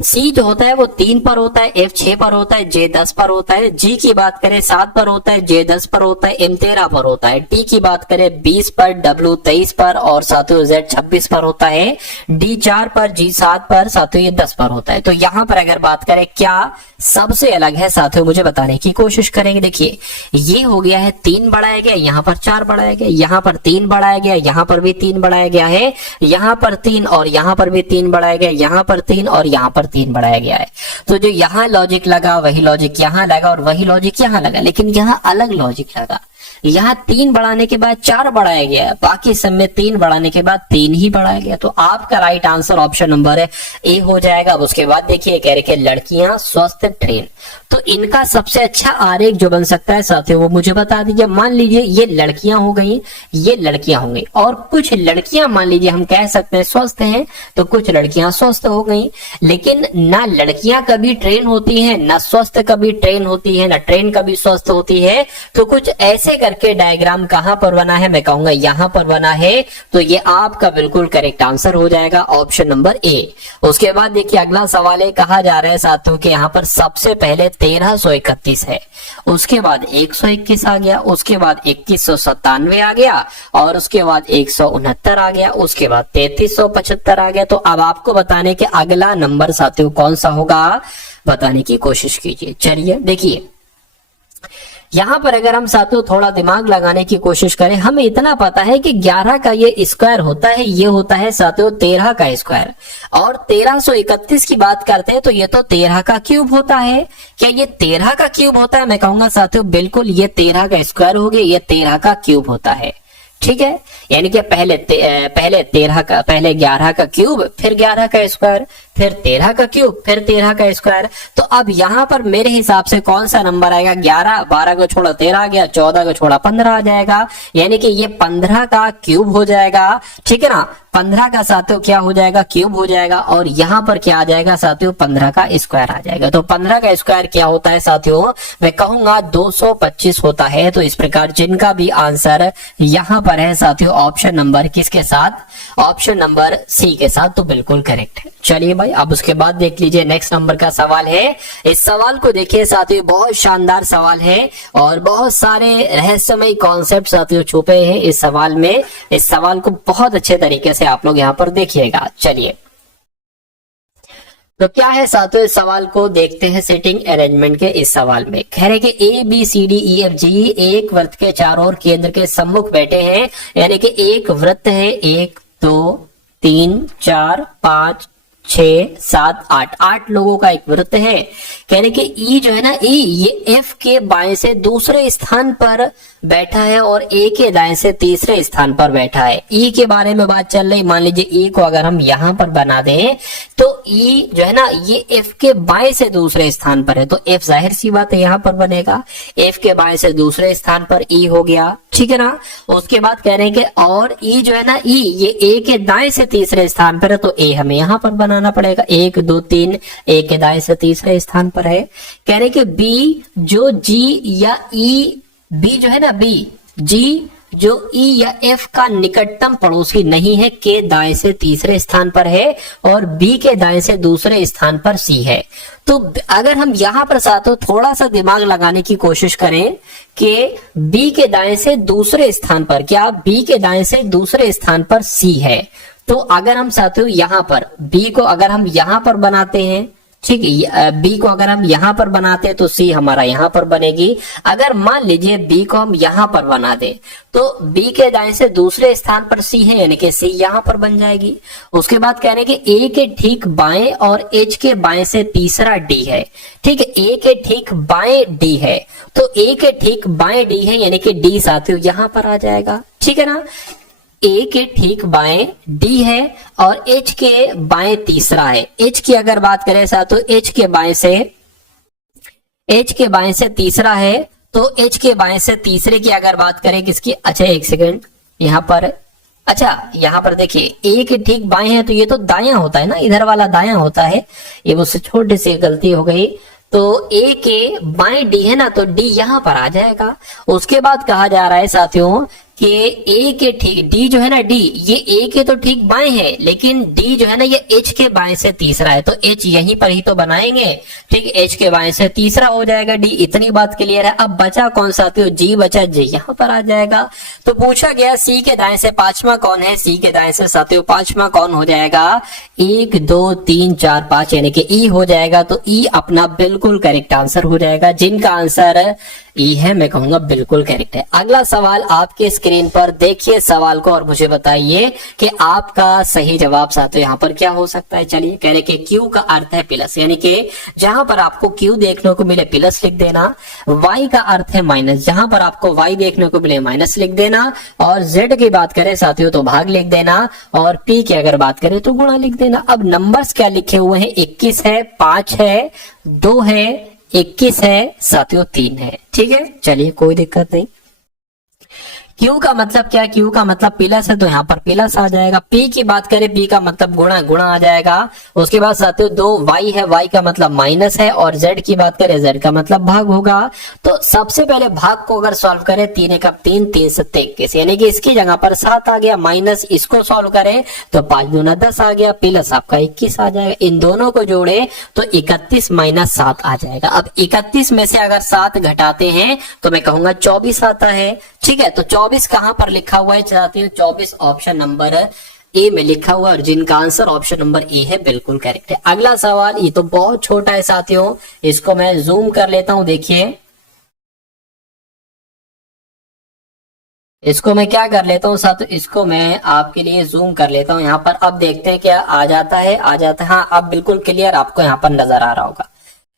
सी जो होता है वो 3 पर होता है, एफ 6 पर होता है, जे 10 पर होता है, जी की बात करें 7 पर होता है, जे 10 पर होता है, एम 13 पर होता है, टी की बात करें 20 पर, डब्ल्यू 23 पर और साथियों जेड 26 पर होता है, डी 4 पर, जी 7 पर, साथियों ये 10 पर होता है। तो यहां पर अगर बात करें क्या सबसे अलग है साथियों, मुझे बताने की कोशिश करेंगे। देखिए ये हो गया है 3 बढ़ाया गया, यहां पर 4 बढ़ाया गया, यहां पर 3 बढ़ाया गया, यहां पर भी 3 बढ़ाया गया है, यहां पर 3 और यहां पर भी 3 बढ़ाया गया, यहां पर 3 और यहां पर 3 बढ़ाया गया है। तो जो यहां लॉजिक लगा वही लॉजिक यहां लगा और वही लॉजिक यहां लगा, लेकिन यहां अलग लॉजिक लगा। यहाँ 3 बढ़ाने के बाद 4 बढ़ाया गया है, बाकी सब में 3 बढ़ाने के बाद 3 ही बढ़ाया गया। तो आपका right answer option number A हो जाएगा। अब उसके बाद देखिए कह रहे कि लड़कियां स्वस्थ ट्रेन, तो इनका सबसे अच्छा आरेख जो बन सकता है साथियों वो मुझे बता दीजिए। मान लीजिए ये लड़कियां हो गई, ये लड़कियां हो गई और कुछ लड़कियां मान लीजिए हम कह सकते हैं स्वस्थ हैं, तो कुछ लड़कियां स्वस्थ हो गई। लेकिन ना लड़कियां कभी ट्रेन होती हैं, ना स्वस्थ कभी ट्रेन होती है, ना ट्रेन कभी स्वस्थ होती है। तो कुछ ऐसे करके डायग्राम कहां पर बना है, मैं कहूंगा यहां पर बना है। तो ये आपका बिल्कुल करेक्ट आंसर हो जाएगा ऑप्शन नंबर ए। उसके बाद देखिए अगला सवाल है, कहा जा रहा है साथियों के यहाँ पर सबसे पहले 1331 है, उसके बाद 121 आ गया, उसके बाद 2197 आ गया और उसके बाद 169 आ गया, उसके बाद 3375 आ गया। तो अब आपको बताने के अगला नंबर साथियों कौन सा होगा, बताने की कोशिश कीजिए। चलिए देखिए यहां पर अगर हम साथियों थोड़ा दिमाग लगाने की कोशिश करें, हमें इतना पता है कि 11 का ये स्क्वायर होता है, ये होता है साथियों 13 का स्क्वायर। और 1331 की बात करते हैं तो ये तो 13 का क्यूब होता है। क्या ये 13 का क्यूब होता है? मैं कहूंगा साथियों बिल्कुल ये 13 का स्क्वायर हो गया, ये 13 का क्यूब होता है। ठीक है, यानी कि पहले 11 का क्यूब, फिर 11 का स्क्वायर, फिर 13 का क्यूब, फिर 13 का स्क्वायर। तो अब यहां पर मेरे हिसाब से कौन सा नंबर आएगा, 11, 12 को छोड़ा 13 आ गया, 14 को छोड़ा 15 आ जाएगा, यानी कि ये 15 का क्यूब हो जाएगा। ठीक है ना, 15 का साथियों क्या हो जाएगा, क्यूब हो जाएगा। और यहां पर क्या आ जाएगा साथियों, 15 का स्क्वायर आ जाएगा। तो 15 का स्क्वायर क्या होता है साथियों, मैं कहूंगा 225 होता है। तो इस प्रकार जिनका भी आंसर यहां पर है साथियों ऑप्शन नंबर किसके साथ, ऑप्शन नंबर सी के साथ, तो बिल्कुल करेक्ट है। चलिए भाई अब उसके बाद देख लीजिए नेक्स्ट नंबर का सवाल है। इस सवाल को देखिए साथियों, बहुत शानदार सवाल है और बहुत सारे रहस्यमय कॉन्सेप्ट साथियों छुपे हैं इस सवाल में। इस सवाल को बहुत अच्छे तरीके से आप लोग यहाँ पर देखिएगा। चलिए तो क्या है साथियों, इस सवाल को देखते हैं सेटिंग अरेंजमेंट के। इस सवाल में कह रहे कि A B C D E F G एक वृत्त के चारों ओर केंद्र के सम्मुख बैठे हैं, यानी कि एक वृत्त है, 1 2 3 4 5 6 7 8 8 लोगों का एक वृत्त है। कहने कि ई जो है ना, ई ये एफ के बाएं से दूसरे स्थान पर बैठा है और ए के दाएं से तीसरे स्थान पर बैठा है। ई के बारे में बात चल रही, मान लीजिए ई को अगर हम यहां पर बना दें तो ई जो है ना ये एफ के बाएं से दूसरे स्थान पर है, तो एफ जाहिर सी बात है यहां पर बनेगा, एफ के बाएं से दूसरे स्थान पर ई हो गया। ठीक है ना, उसके बाद कह रहे हैं कि और ई जो है ना, ई ये ए के दाएं से तीसरे स्थान पर है, तो ए हमें यहां पर बनाना पड़ेगा, 1 2 3 ए के दाएं से तीसरे स्थान पर है। कह रहे कि बी जो जी या ई, बी जो है ना, बी जी जो ई या एफ का निकटतम पड़ोसी नहीं है, के दाएं से तीसरे स्थान पर है और बी के दाएं से दूसरे स्थान पर सी है। तो अगर हम यहां पर साथों थोड़ा सा दिमाग लगाने की कोशिश करें कि बी के दाएं से दूसरे स्थान पर, क्या बी के दाएं से दूसरे स्थान पर सी है, तो अगर हम साथियों यहां पर बी को अगर हम यहां पर बनाते हैं, ठीक है, बी को अगर हम यहां पर बनाते हैं तो सी हमारा यहां पर बनेगी। अगर मान लीजिए बी को हम यहां पर बना दें तो बी के दाएं से दूसरे स्थान पर सी है, यानी कि सी यहां पर बन जाएगी। उसके बाद कह रहे हैं कि ए के ठीक बाएं और एच के बाएं से तीसरा डी है। ठीक है, ए के ठीक बाएं डी है, तो ए के ठीक बाएं डी है, यानी कि डी साथियों यहां पर आ जाएगा। ठीक है ना, ए के ठीक बाएं डी है और एच के बाएं तीसरा है। एच की अगर बात करें साथियों, एच के बाएं से तीसरा है, तो एच के बाएं से तीसरे की अगर बात करें किसकी, अच्छा एक सेकेंड यहां पर, अच्छा यहां पर देखिए ए के ठीक बाएं है तो ये तो दायां होता है ना, इधर वाला दायां होता है, ये मुझसे छोटी सी गलती हो गई। तो ए के बाएं डी है ना, तो डी यहां पर आ जाएगा। उसके बाद कहा जा रहा है साथियों कि ए के ठीक डी जो है ना, डी ये ए के तो ठीक बाएं है, लेकिन डी जो है ना ये एच के बाएं से तीसरा है, तो एच यहीं पर ही तो बनाएंगे। ठीक, एच के बाएं से तीसरा हो जाएगा डी। इतनी बात क्लियर है। अब बचा कौन सा साथियों, जी बचा, जी यहां पर आ जाएगा। तो पूछा गया सी के दाएं से पांचवा कौन है, सी के दाएं से साथियों पांचवा कौन हो जाएगा, 1 2 3 4 5 यानी कि ई हो जाएगा। तो ई अपना बिल्कुल करेक्ट आंसर हो जाएगा, जिनका आंसर ई है, मैं कहूंगा बिल्कुल करेक्ट है। अगला सवाल आपके स्क्रीन पर देखिए सवाल को और मुझे बताइए कि आपका सही जवाब साथियों यहाँ पर क्या हो सकता है। चलिए, कह रहे कि क्यू का अर्थ है प्लस, यानी कि जहां पर आपको क्यू देखने को मिले प्लस लिख देना। वाई का अर्थ है माइनस, जहां पर आपको वाई देखने को मिले माइनस लिख देना। और जेड की बात करें साथियों तो भाग लिख देना, और पी की अगर बात करें तो गुणा लिख देना। अब नंबर्स क्या लिखे हुए हैं, 21 है, 5 है, 2 है, 21 है साथियों, 3 है। ठीक है, चलिए कोई दिक्कत नहीं। क्यू का मतलब क्या, क्यू का मतलब प्लस है तो यहाँ पर प्लस आ जाएगा। पी की बात करें, पी का मतलब गुणा, गुणा आ जाएगा। उसके बाद साथियों 2 वाई है, वाई का मतलब माइनस है। और जेड की बात करें, जेड का मतलब भाग होगा। तो सबसे पहले भाग को अगर सॉल्व करें, 3 एक 3, 3 7 21 यानी कि इसकी जगह पर 7 आ गया, माइनस इसको सॉल्व करें तो 5 दूना 10 आ गया, प्लस आपका 21 आ जाएगा। इन दोनों को जोड़े तो 31 माइनस 7 आ जाएगा। अब 31 में से अगर 7 घटाते हैं तो मैं कहूंगा 24 आता है। ठीक है, तो 24 कहां पर लिखा हुआ है साथियों, 24 ऑप्शन नंबर ए में लिखा हुआ है, और जिनका आंसर ऑप्शन नंबर ए है बिल्कुल करेक्ट है। अगला सवाल, ये तो बहुत छोटा है साथियों, इसको मैं जूम कर लेता हूं। देखिए, इसको मैं क्या कर लेता हूं साथियों, इसको मैं आपके लिए जूम कर लेता हूं यहाँ पर। अब देखते हैं क्या आ जाता है, आ जाता है। हाँ, अब बिल्कुल क्लियर आपको यहाँ पर नजर आ रहा होगा।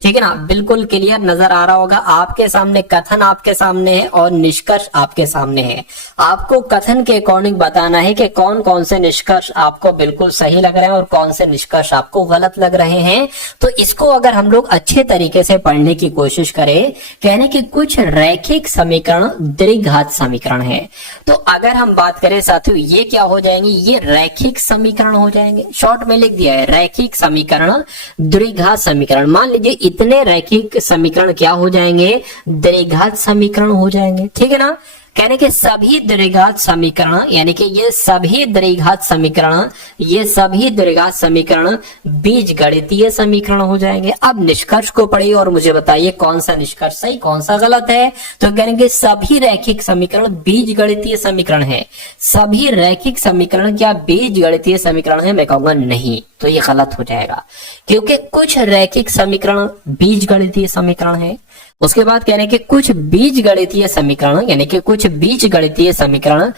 ठीक है ना, बिल्कुल क्लियर नजर आ रहा होगा आपके सामने। कथन आपके सामने है और निष्कर्ष आपके सामने है। आपको कथन के अकॉर्डिंग बताना है कि कौन कौन से निष्कर्ष आपको बिल्कुल सही लग रहे हैं और कौन से निष्कर्ष आपको गलत लग रहे हैं। तो इसको अगर हम लोग अच्छे तरीके से पढ़ने की कोशिश करें, कहने की कुछ रैखिक समीकरण द्विघात समीकरण है। तो अगर हम बात करें साथियों, ये क्या हो जाएंगे, ये रैखिक समीकरण हो जाएंगे। शॉर्ट में लिख दिया है रैखिक समीकरण द्विघात समीकरण। मान लीजिए इतने रैखिक समीकरण क्या हो जाएंगे, द्विघात समीकरण हो जाएंगे। ठीक है ना, कहने के सभी द्विघात समीकरण, यानी कि ये सभी द्विघात समीकरण, ये सभी द्विघात समीकरण बीजगणितीय समीकरण हो जाएंगे। अब निष्कर्ष को पढ़िए और मुझे बताइए कौन सा निष्कर्ष सही कौन सा गलत है। तो कहेंगे सभी रैखिक समीकरण बीजगणितीय समीकरण है। सभी रैखिक समीकरण क्या बीजगणितीय समीकरण है, मैं कहूंगा नहीं, तो ये गलत हो जाएगा, क्योंकि कुछ रैखिक समीकरण बीजगणितीय समीकरण है। उसके बाद कह रहे हैं कि कुछ बीजगणितीय समीकरण, यानी कि कुछ बीजगणितीय समीकरण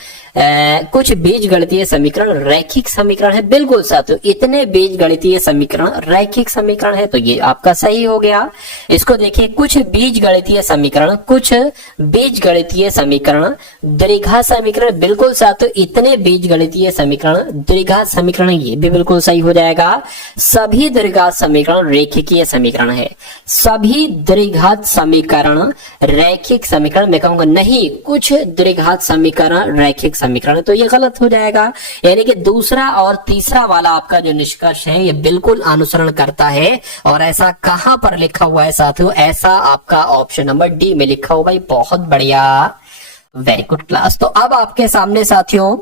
रैखिक समीकरण है। बिल्कुल साथियों, इतने बीजगणितीय समीकरण रैखिक समीकरण है, तो ये आपका सही हो गया। इसको देखिए, कुछ बीजगणितीय समीकरण द्विघात समीकरण, बिल्कुल साथियों, इतने बीजगणितीय समीकरण द्विघात समीकरण, ये भी बिल्कुल सही हो जाएगा। सभी द्विघात समीकरण रेखिकीय समीकरण है। सभी द्विघात समीकरण रैखिक समीकरण, मैं कहूंगा नहीं, कुछ द्विघात समीकरण रैखिक समीकरण, तो ये गलत हो जाएगा। यानी कि दूसरा और तीसरा वाला आपका जो निष्कर्ष है ये बिल्कुल अनुसरण करता है। और ऐसा कहां पर लिखा हुआ है साथियों, ऐसा आपका ऑप्शन नंबर डी में लिखा हुआ है। बहुत बढ़िया, वेरी गुड क्लास। तो अब आपके सामने साथियों,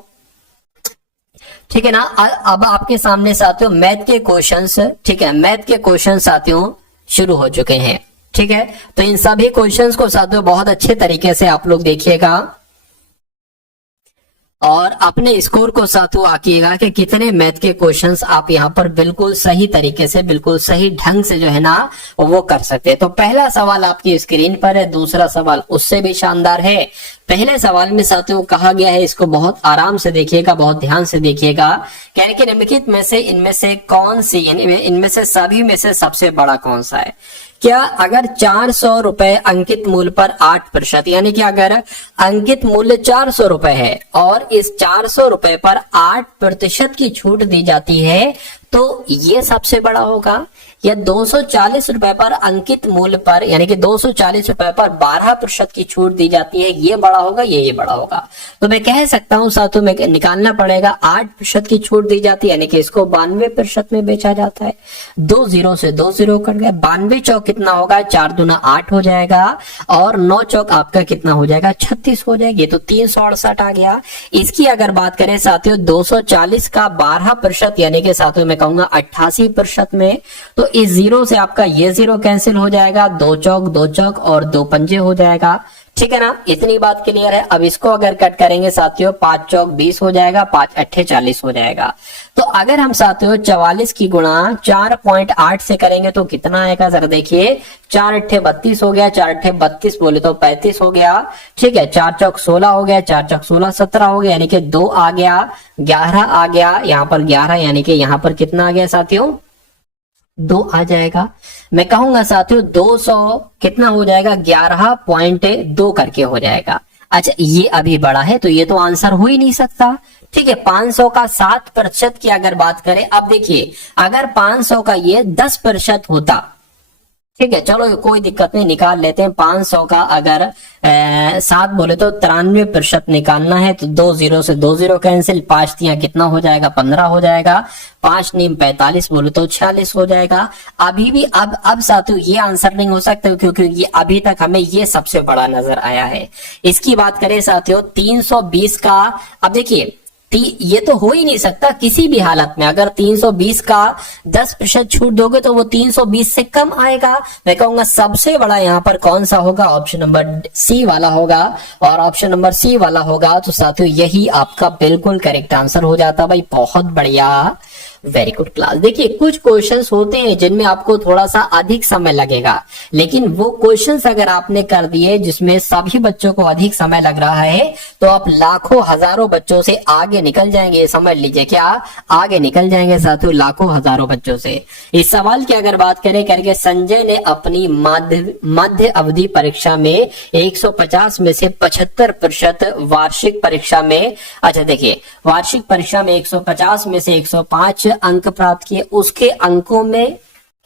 ठीक है ना, अब आपके सामने साथियों मैथ के क्वेश्चंस, ठीक है, मैथ के क्वेश्चन साथियों शुरू हो चुके हैं। ठीक है, तो इन सभी क्वेश्चंस को साथियों बहुत अच्छे तरीके से आप लोग देखिएगा और अपने स्कोर को साथियों आकिएगा कि कितने मैथ के क्वेश्चंस आप यहाँ पर बिल्कुल सही तरीके से, बिल्कुल सही ढंग से जो है ना वो कर सकते हैं। तो पहला सवाल आपकी स्क्रीन पर है, दूसरा सवाल उससे भी शानदार है। पहले सवाल में साथियों कहा गया है, इसको बहुत आराम से देखिएगा, बहुत ध्यान से देखिएगा। कहने के निम्नलिखित में से इनमें से कौन सी, यानी इनमें से सभी में से सबसे बड़ा कौन सा है। क्या अगर 400 रुपए अंकित मूल्य पर 8%, यानी कि अगर अंकित मूल्य 400 रुपए है और इस 400 रुपए पर 8% की छूट दी जाती है तो ये सबसे बड़ा होगा, या 240 रुपए पर अंकित मूल्य पर यानी कि 240 रुपए पर 12% की छूट दी जाती है, ये बड़ा होगा ये बड़ा होगा। तो मैं कह सकता हूं साथियों में निकालना पड़ेगा 8% की छूट दी जाती है, यानी कि इसको 92% में बेचा जाता है। 2 0 से 2 0 कट गए, 92 चौक कितना होगा, 4 दूना 8 हो जाएगा, और 9 चौक आपका कितना हो जाएगा, 36 हो जाएगी। तो 368 आ गया। इसकी अगर बात करें साथियों 240 का 12% यानी कि साथियों मैं कहूंगा 88% में, तो इस जीरो से आपका ये जीरो कैंसिल हो जाएगा, 2 चौक और 2 पंजे हो जाएगा। ठीक है ना, इतनी बात क्लियर है। अब इसको अगर कट करेंगे साथियों 5 चौक 20 हो जाएगा, 5 अट्ठे 40 हो जाएगा। तो अगर हम साथियों 44 की गुणा 4.8 से करेंगे तो कितना आएगा, जरा देखिए, 4 अट्ठे 32 हो गया, 4 अट्ठे 32 बोले तो 35 हो गया। ठीक है, 4 चौक 16 हो गया, 4 चौक 16 17 हो गया, यानी कि 2 आ गया, 11 आ गया, यहाँ पर 11 यानी कि यहाँ पर कितना आ गया साथियों, 2 आ जाएगा। मैं कहूंगा साथियों 200 कितना हो जाएगा, 11.2 करके हो जाएगा। अच्छा, ये अभी बड़ा है तो ये तो आंसर हो ही नहीं सकता। ठीक है, 500 का 7% की अगर बात करें, अब देखिए अगर 500 का ये 10% होता, ठीक है, चलो कोई दिक्कत नहीं, निकाल लेते हैं। 500 का अगर 7 बोले तो 93% निकालना है, तो 2 0 से 2 0 कैंसिल, 5 तियां कितना हो जाएगा, 15 हो जाएगा, 5 नीम 45 बोले तो 46 हो जाएगा। अभी भी अब साथियों ये आंसर नहीं हो सकता, क्योंकि ये अभी तक हमें ये सबसे बड़ा नजर आया है। इसकी बात करें साथियों 320 का, अब देखिए ये तो हो ही नहीं सकता किसी भी हालत में। अगर 320 का 10% छूट दोगे तो वो 320 से कम आएगा। मैं कहूंगा सबसे बड़ा यहाँ पर कौन सा होगा, ऑप्शन नंबर सी वाला होगा, और ऑप्शन नंबर सी वाला होगा तो साथियों यही आपका बिल्कुल करेक्ट आंसर हो जाता। भाई बहुत बढ़िया, वेरी गुड क्लास। देखिए कुछ क्वेश्चंस होते हैं जिनमें आपको थोड़ा सा अधिक समय लगेगा, लेकिन वो क्वेश्चंस अगर आपने कर दिए जिसमें सभी बच्चों को अधिक समय लग रहा है तो आप लाखों हजारों बच्चों से आगे निकल जाएंगे। समझ लीजिए, क्या आगे निकल जाएंगे साथियों, लाखों हजारों बच्चों से। इस सवाल की अगर बात करें करके, संजय ने अपनी मध्य अवधि परीक्षा में 150 में से 75% वार्षिक परीक्षा में, अच्छा देखिए वार्षिक परीक्षा में 150 में से 105 अंक प्राप्त किए, उसके अंकों में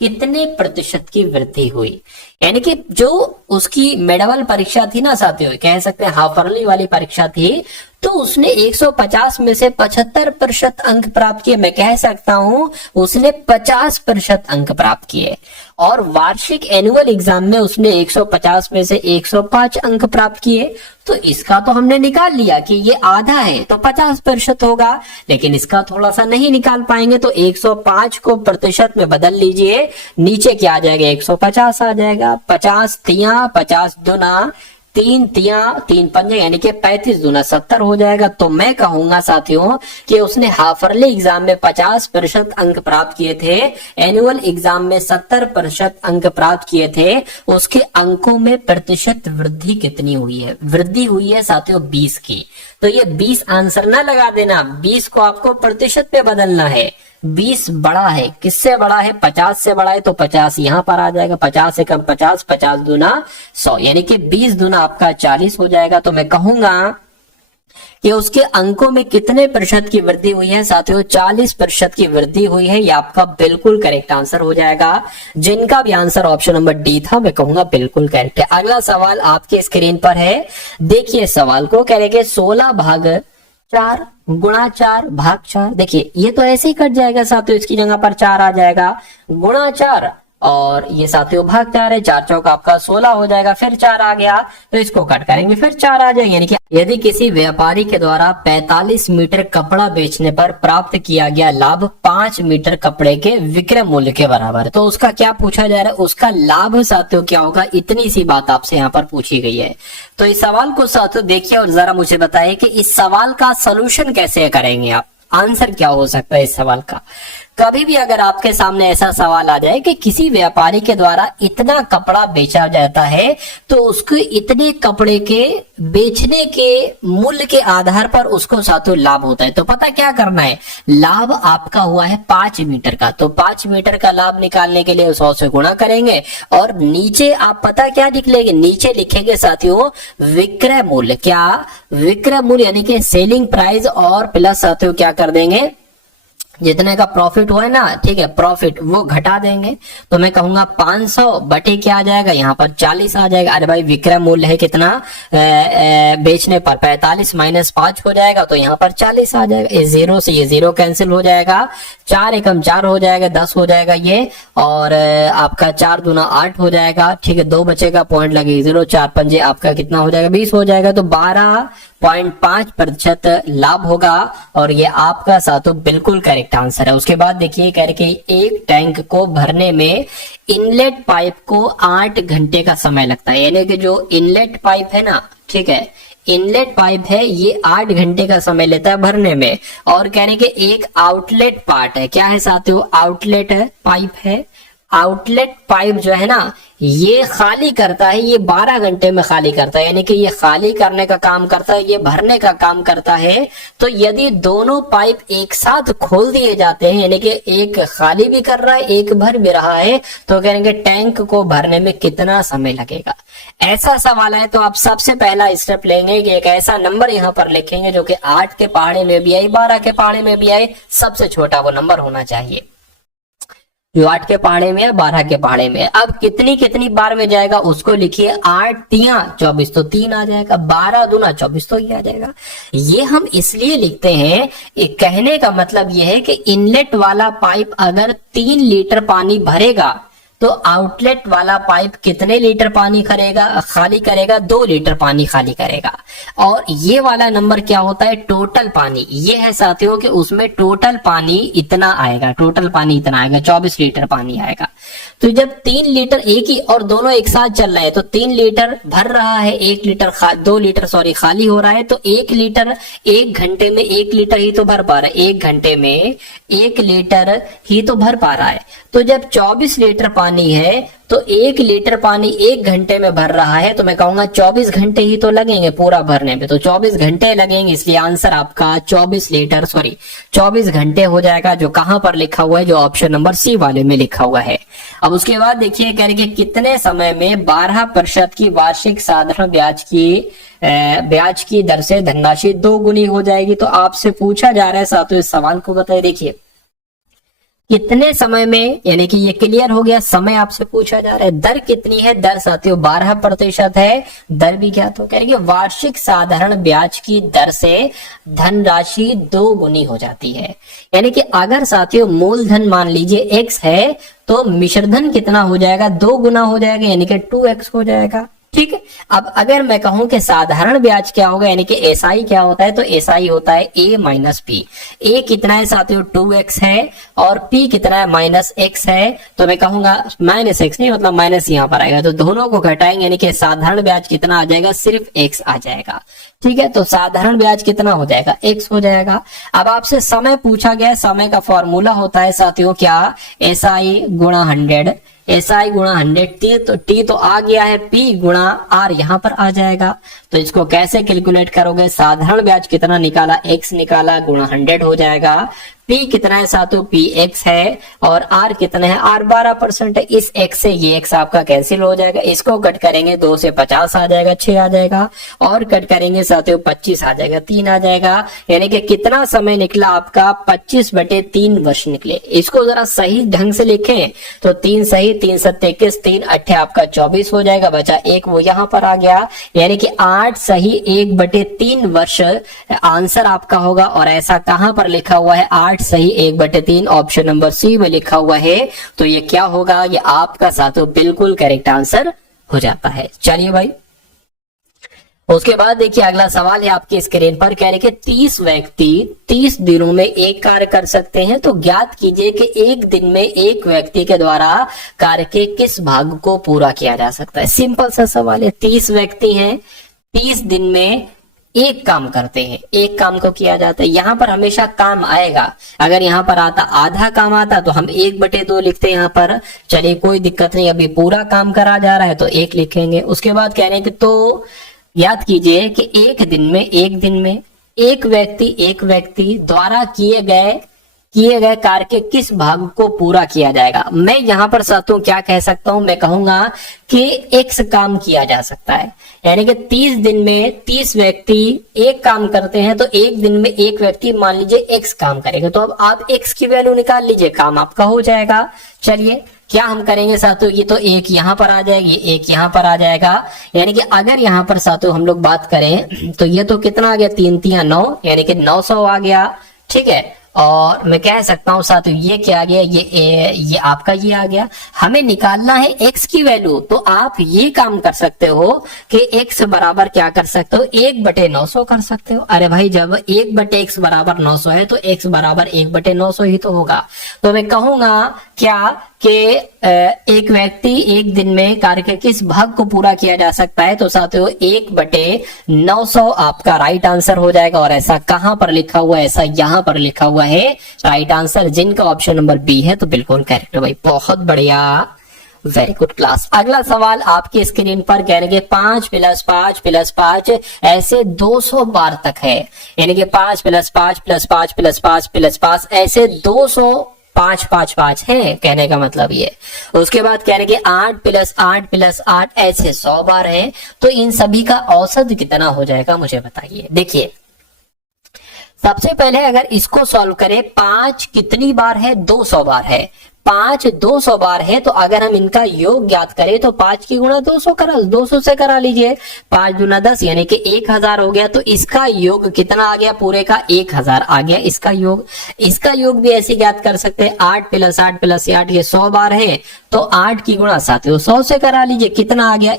कितने प्रतिशत की वृद्धि हुई। यानी कि जो उसकी मेडवल परीक्षा थी ना साथियों, कह सकते हैं हाफरली वाली परीक्षा थी, तो उसने 150 में से 75% अंक प्राप्त किए। मैं कह सकता हूं उसने 50% अंक प्राप्त किए। और वार्षिक एनुअल एग्जाम में उसने 150 में से 105 अंक प्राप्त किए। तो इसका तो हमने निकाल लिया कि ये आधा है तो 50% होगा, लेकिन इसका थोड़ा सा नहीं निकाल पाएंगे। तो 105 को प्रतिशत में बदल लीजिए, नीचे क्या आ जाएगा, 150 आ जाएगा। 50 तिया 50 दुना 3 तिया 3 पंजे यानी कि 35 दूना 70 हो जाएगा। तो मैं कहूंगा साथियों कि उसने हाफरली एग्जाम में 50% अंक प्राप्त किए थे, एनुअल एग्जाम में 70% अंक प्राप्त किए थे। उसके अंकों में प्रतिशत वृद्धि कितनी हुई है, वृद्धि हुई है साथियों 20 की। तो ये 20 आंसर ना लगा देना, 20 को आपको प्रतिशत पे बदलना है। 20 बड़ा है, किससे बड़ा है, 50 से बड़ा है, तो 50 यहां पर आ जाएगा। 50 से कम 50, 50 दूना 100 यानी कि 20 दूना आपका 40 हो जाएगा। तो मैं कहूंगा कि उसके अंकों में कितने प्रतिशत की वृद्धि हुई है साथियों, 40% की वृद्धि हुई है। ये आपका बिल्कुल करेक्ट आंसर हो जाएगा। जिनका भी आंसर ऑप्शन नंबर डी था, मैं कहूंगा बिल्कुल करेक्ट है। अगला सवाल आपके स्क्रीन पर है, देखिए सवाल को करेंगे 16 भाग 4 गुणा 4 भाग 4। देखिए ये तो ऐसे ही कट जाएगा साथियों, इसकी जगह पर 4 आ जाएगा, गुणा 4 और ये साथियों भाग 4 है, 4 चौक आपका 16 हो जाएगा, फिर 4 आ गया तो इसको कट करेंगे फिर 4 आ जाएगा। यानी कि यदि किसी व्यापारी के द्वारा 45 मीटर कपड़ा बेचने पर प्राप्त किया गया लाभ 5 मीटर कपड़े के विक्रय मूल्य के बराबर, तो उसका क्या पूछा जा रहा है, उसका लाभ साथियों क्या होगा, इतनी सी बात आपसे यहाँ पर पूछी गई है। तो इस सवाल को साथियों देखिए और जरा मुझे बताइए कि इस सवाल का सोल्यूशन कैसे करेंगे आप, आंसर क्या हो सकता है इस सवाल का। कभी भी अगर आपके सामने ऐसा सवाल आ जाए कि किसी व्यापारी के द्वारा इतना कपड़ा बेचा जाता है तो उसको इतने कपड़े के बेचने के मूल्य के आधार पर उसको साथियों लाभ होता है, तो पता क्या करना है, लाभ आपका हुआ है 5 मीटर का, तो 5 मीटर का लाभ निकालने के लिए 100 से गुणा करेंगे और नीचे आप पता क्या लिखेंगे, नीचे लिखेंगे साथियों विक्रय मूल्य, क्या विक्रय मूल्य यानी कि सेलिंग प्राइस, और प्लस साथियों क्या कर देंगे जितने का प्रॉफिट हुआ है ना, ठीक है, प्रॉफिट वो घटा देंगे। तो मैं कहूंगा 500 बटे क्या आ जाएगा, यहाँ पर 40 आ जाएगा। अरे भाई विक्रय मूल्य है कितना, बेचने पर 45 माइनस 5 हो जाएगा, तो यहाँ पर 40 आ जाएगा। इस जीरो से ये जीरो कैंसिल हो जाएगा, 4 एकम 4 हो जाएगा, 10 हो जाएगा ये, और आपका 4 दूना 8 हो जाएगा, ठीक है, 2 बचेगा, पॉइंट लगेगी 0, 4 पंजे आपका कितना हो जाएगा, 20 हो जाएगा। तो 12.5% लाभ होगा, और ये आपका साथों बिल्कुल करेक्ट आंसर है। उसके बाद देखिए कह रहे कि एक टैंक को भरने में इनलेट पाइप को 8 घंटे का समय लगता है। यानी कि जो इनलेट पाइप है ना, ठीक है, इनलेट पाइप है, ये 8 घंटे का समय लेता है भरने में। और कहने के एक आउटलेट पार्ट है, क्या है साथियों, आउटलेट है, पाइप है, आउटलेट पाइप जो है ना ये खाली करता है, ये 12 घंटे में खाली करता है। यानी कि ये खाली करने का काम करता है, ये भरने का काम करता है। तो यदि दोनों पाइप एक साथ खोल दिए जाते हैं, यानी कि एक खाली भी कर रहा है एक भर भी रहा है, तो कहेंगे टैंक को भरने में कितना समय लगेगा। ऐसा सवाल है तो आप सबसे पहला स्टेप लेंगे कि एक ऐसा नंबर यहाँ पर लिखेंगे जो कि 8 के पहाड़े में भी आए, 12 के पहाड़े में भी आए, सबसे छोटा वो नंबर होना चाहिए जो 8 के पहाड़े में है, 12 के पहाड़े में। अब कितनी कितनी बार में जाएगा उसको लिखिए, 8 तिया 24 तो 3 आ जाएगा, 12 दूना 24 तो ये आ जाएगा। ये हम इसलिए लिखते हैं, कहने का मतलब ये है कि इनलेट वाला पाइप अगर 3 लीटर पानी भरेगा तो आउटलेट वाला पाइप कितने लीटर पानी खाली करेगा, 2 लीटर पानी खाली करेगा। और ये वाला नंबर क्या होता है, टोटल पानी। ये है साथियों कि उसमें टोटल पानी इतना आएगा, टोटल पानी इतना आएगा, 24 लीटर पानी आएगा। तो जब 3 लीटर एक ही और दोनों एक साथ चल रहा है, तो 3 लीटर भर रहा है, 1 लीटर 2 लीटर सॉरी खाली हो रहा है, तो 1 लीटर 1 घंटे में 1 लीटर ही तो भर पा रहा है, 1 घंटे में 1 लीटर ही तो भर पा रहा है। तो जब 24 लीटर पानी है तो 1 लीटर पानी 1 घंटे में भर रहा है, तो मैं कहूंगा 24 घंटे ही तो लगेंगे पूरा भरने में, तो 24 घंटे लगेंगे। इसलिए आंसर आपका 24 घंटे हो जाएगा, जो कहां पर लिखा हुआ है, जो ऑप्शन नंबर सी वाले में लिखा हुआ है। अब उसके बाद देखिए करेंगे कितने समय में 12% की वार्षिक साधारण ब्याज की दर से धनराशि 2 गुनी हो जाएगी। तो आपसे पूछा जा रहा है साथियों, इस सवाल को बताइए। देखिए कितने समय में, यानी कि ये क्लियर हो गया, समय आपसे पूछा जा रहा है। दर कितनी है, दर साथियों 12% है, दर भी क्या, तो कहेंगे वार्षिक साधारण ब्याज की दर से धनराशि 2 गुनी हो जाती है। यानी कि अगर साथियों मूलधन मान लीजिए x है, तो मिश्रधन कितना हो जाएगा, 2 गुना हो जाएगा, यानी कि 2x हो जाएगा। ठीक है, अब अगर मैं कहूं कि साधारण ब्याज क्या होगा, यानी कि एसआई क्या होता है, तो एसआई होता है a माइनस पी। ए कितना है साथियों, 2x है, और p कितना है, -x है। तो मैं कहूंगा -x नहीं, मतलब माइनस यहां पर आएगा, तो दोनों को घटाएंगे, यानी कि साधारण ब्याज कितना आ जाएगा, सिर्फ x आ जाएगा। ठीक है, तो साधारण ब्याज कितना हो जाएगा, x हो जाएगा। अब आपसे समय पूछा गया, समय का फॉर्मूला होता है साथियों क्या, एसआई गुणा 100, एसआई गुणा 100, तो टी तो आ गया है, पी गुणा आर यहां पर आ जाएगा। तो इसको कैसे कैलकुलेट करोगे, साधारण ब्याज कितना निकाला, x निकाला, गुणा 100 हो जाएगा। P कितना है साथियों, PX है, और R कितना है, R 12% है। इस x से ये x आपका कैंसिल हो जाएगा, इसको कट करेंगे 2 से 50 आ जाएगा, 6 आ जाएगा, और कट करेंगे साथियों 25 आ जाएगा, 3 आ जाएगा। यानी कि कितना समय निकला आपका, 25/3 वर्ष निकले। इसको जरा सही ढंग से लिखें तो 3 सही, 3 7 21, 3 8 आपका 24 हो जाएगा, बचा 1 वो यहां पर आ गया। यानी कि 8 सही 1/3 वर्ष आंसर आपका होगा। और ऐसा कहां पर लिखा हुआ है, 8 सही 1/3 ऑप्शन नंबर सी में लिखा हुआ है। तो ये क्या होगा, ये आपका साथियों बिल्कुल करेक्ट आंसर हो जाता है। चलिए भाई, उसके बाद देखिए अगला सवाल है आपकी स्क्रीन पर, कह रहे कि 30 व्यक्ति 30 दिनों में एक कार्य कर सकते हैं, तो ज्ञात कीजिए कि एक दिन में एक व्यक्ति के द्वारा कार्य के किस भाग को पूरा किया जा सकता है। सिंपल सा सवाल है, 30 व्यक्ति हैं, 30 दिन में एक काम करते हैं, एक काम को किया जाता है। यहां पर हमेशा काम आएगा, अगर यहां पर आता आधा काम आता तो हम 1/2 लिखते हैं यहां पर। चलिए कोई दिक्कत नहीं, अभी पूरा काम करा जा रहा है तो 1 लिखेंगे। उसके बाद कह रहे हैं कि तो याद कीजिए कि एक दिन में एक व्यक्ति द्वारा किए गए किए गए कार्य के किस भाग को पूरा किया जाएगा। मैं यहाँ पर साथियों क्या कह सकता हूं, मैं कहूंगा कि x काम किया जा सकता है, यानी कि 30 दिन में 30 व्यक्ति एक काम करते हैं तो एक दिन में एक व्यक्ति मान लीजिए x काम करेगा। तो अब आप x की वैल्यू निकाल लीजिए, काम आपका हो जाएगा। चलिए क्या हम करेंगे साथियों, ये तो एक यहाँ पर आ जाएगी, एक यहाँ पर आ जाएगा, यानी कि अगर यहाँ पर साथियों हम लोग बात करें तो ये तो कितना आ गया, 3 3 9, यानी कि 900 आ गया। ठीक है, और मैं कह सकता हूं साथियों ये क्या आ गया, ये आपका ये आ गया। हमें निकालना है x की वैल्यू, तो आप ये काम कर सकते हो कि x बराबर क्या कर सकते हो, 1/900 कर सकते हो। अरे भाई जब 1/x बराबर 900 है तो x बराबर 1/900 ही तो होगा। तो मैं कहूंगा क्या कि एक व्यक्ति एक दिन में कार्य के किस भाग को पूरा किया जा सकता है, तो साथियों 1/900 आपका राइट आंसर हो जाएगा। और ऐसा कहां पर लिखा हुआ है, ऐसा यहां पर लिखा हुआ है राइट आंसर, जिनका ऑप्शन नंबर बी है, तो बिल्कुल करेक्ट भाई, बहुत बढ़िया, वेरी गुड क्लास। अगला सवाल आपकी स्क्रीन पर कह रहे 5 + 5 + 5 ऐसे 200 बार तक है, यानी कि 5 + 5 + 5 + 5 + 5 ऐसे 200 5 5 5 है, कहने का मतलब ये। उसके बाद कह रहे कि 8 + 8 + 8 ऐसे 100 बार है, तो इन सभी का औसत कितना हो जाएगा मुझे बताइए। देखिए सबसे पहले अगर इसको सॉल्व करें, 5 कितनी बार है, 200 बार है, 5 200 बार है, तो अगर हम इनका योग ज्ञात करें तो 5 की गुणा 200 से करा लीजिए, 5 दूना 10 यानी कि 1000 हो गया। तो इसका योग कितना आ गया, पूरे का 1000 आ गया इसका योग। इसका योग भी ऐसे ज्ञात कर सकते हैं, 8 + 8 + 8 ये 100 बार है, तो 8 की गुणा साथियों 100 से करा लीजिए, कितना आ गया,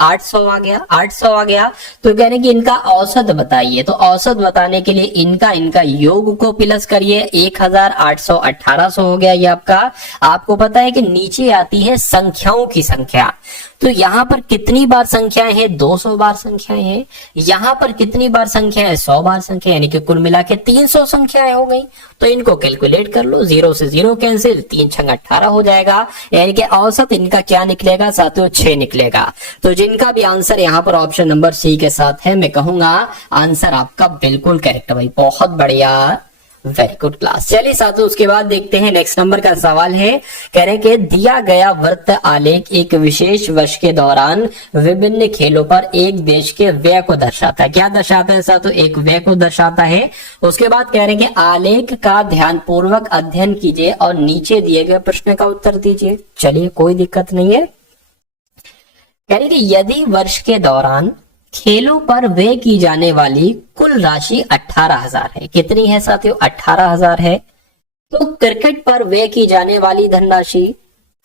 800 आ गया, 800 आ गया। तो कहने की इनका औसत बताइए, तो औसत बताने के लिए इनका योग को प्लस करिए, 1000 800 1800 हो गया ये आपका। आपको पता है कि नीचे आती है संख्याओं की संख्या, तो यहां पर कितनी बार संख्याएं हैं, 200 बार संख्याएं हैं। यहां पर कितनी बार संख्या है, 100 बार संख्या, यानी कि कुल मिला के 300 संख्याएं हो गई। तो इनको कैलकुलेट कर लो, 0 से 0 कैंसिल, 3 × 18 हो जाएगा, यानी कि औसत इनका क्या निकलेगा साथियों, 6 निकलेगा। तो जिनका भी आंसर यहाँ पर ऑप्शन नंबर सी के साथ है, मैं कहूंगा आंसर आपका बिल्कुल करेक्ट भाई, बहुत बढ़िया, वेरी गुड क्लास। चलिए साथियों उसके बाद देखते हैं नेक्स्ट नंबर का सवाल है, कह रहे कि दिया गया वृत्त आलेख एक विशेष वर्ष के दौरान विभिन्न खेलों पर एक देश के व्यय को दर्शाता है। क्या दर्शाता है साथियों, एक व्यय को दर्शाता है। उसके बाद कह रहे हैं कि आलेख का ध्यानपूर्वक अध्ययन कीजिए और नीचे दिए गए प्रश्न का उत्तर दीजिए। चलिए कोई दिक्कत नहीं है। कह रहे कि यदि वर्ष के दौरान खेलों पर व्यय की जाने वाली कुल राशि 18,000 है, कितनी है साथियों, 18,000 है, तो क्रिकेट पर व्यय की जाने वाली धनराशि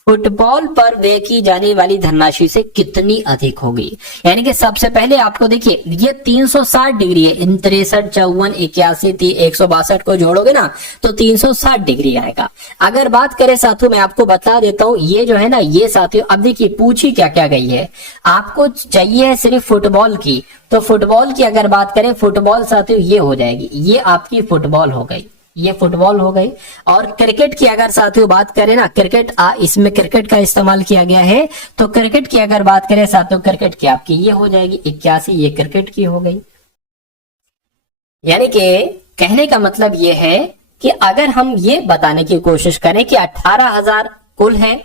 फुटबॉल पर व्यय की जाने वाली धनराशि से कितनी अधिक होगी। यानी कि सबसे पहले आपको देखिए ये 360 डिग्री है, 63 54 81 162 को जोड़ोगे ना तो 360 डिग्री आएगा। अगर बात करें साथियों, मैं आपको बता देता हूं, ये जो है ना ये साथियों, अब देखिए पूछी क्या क्या गई है, आपको चाहिए है सिर्फ फुटबॉल की, तो फुटबॉल की अगर बात करें, फुटबॉल साथियों ये हो जाएगी, ये आपकी फुटबॉल हो गई, ये फुटबॉल हो गई। और क्रिकेट की अगर साथियों बात करें ना, क्रिकेट इसमें क्रिकेट का इस्तेमाल किया गया है, तो क्रिकेट की अगर बात करें साथियों, क्रिकेट की आपकी ये हो जाएगी 81, ये क्रिकेट की हो गई। यानी कि कहने का मतलब ये है कि अगर हम ये बताने की कोशिश करें कि 18,000 कुल है,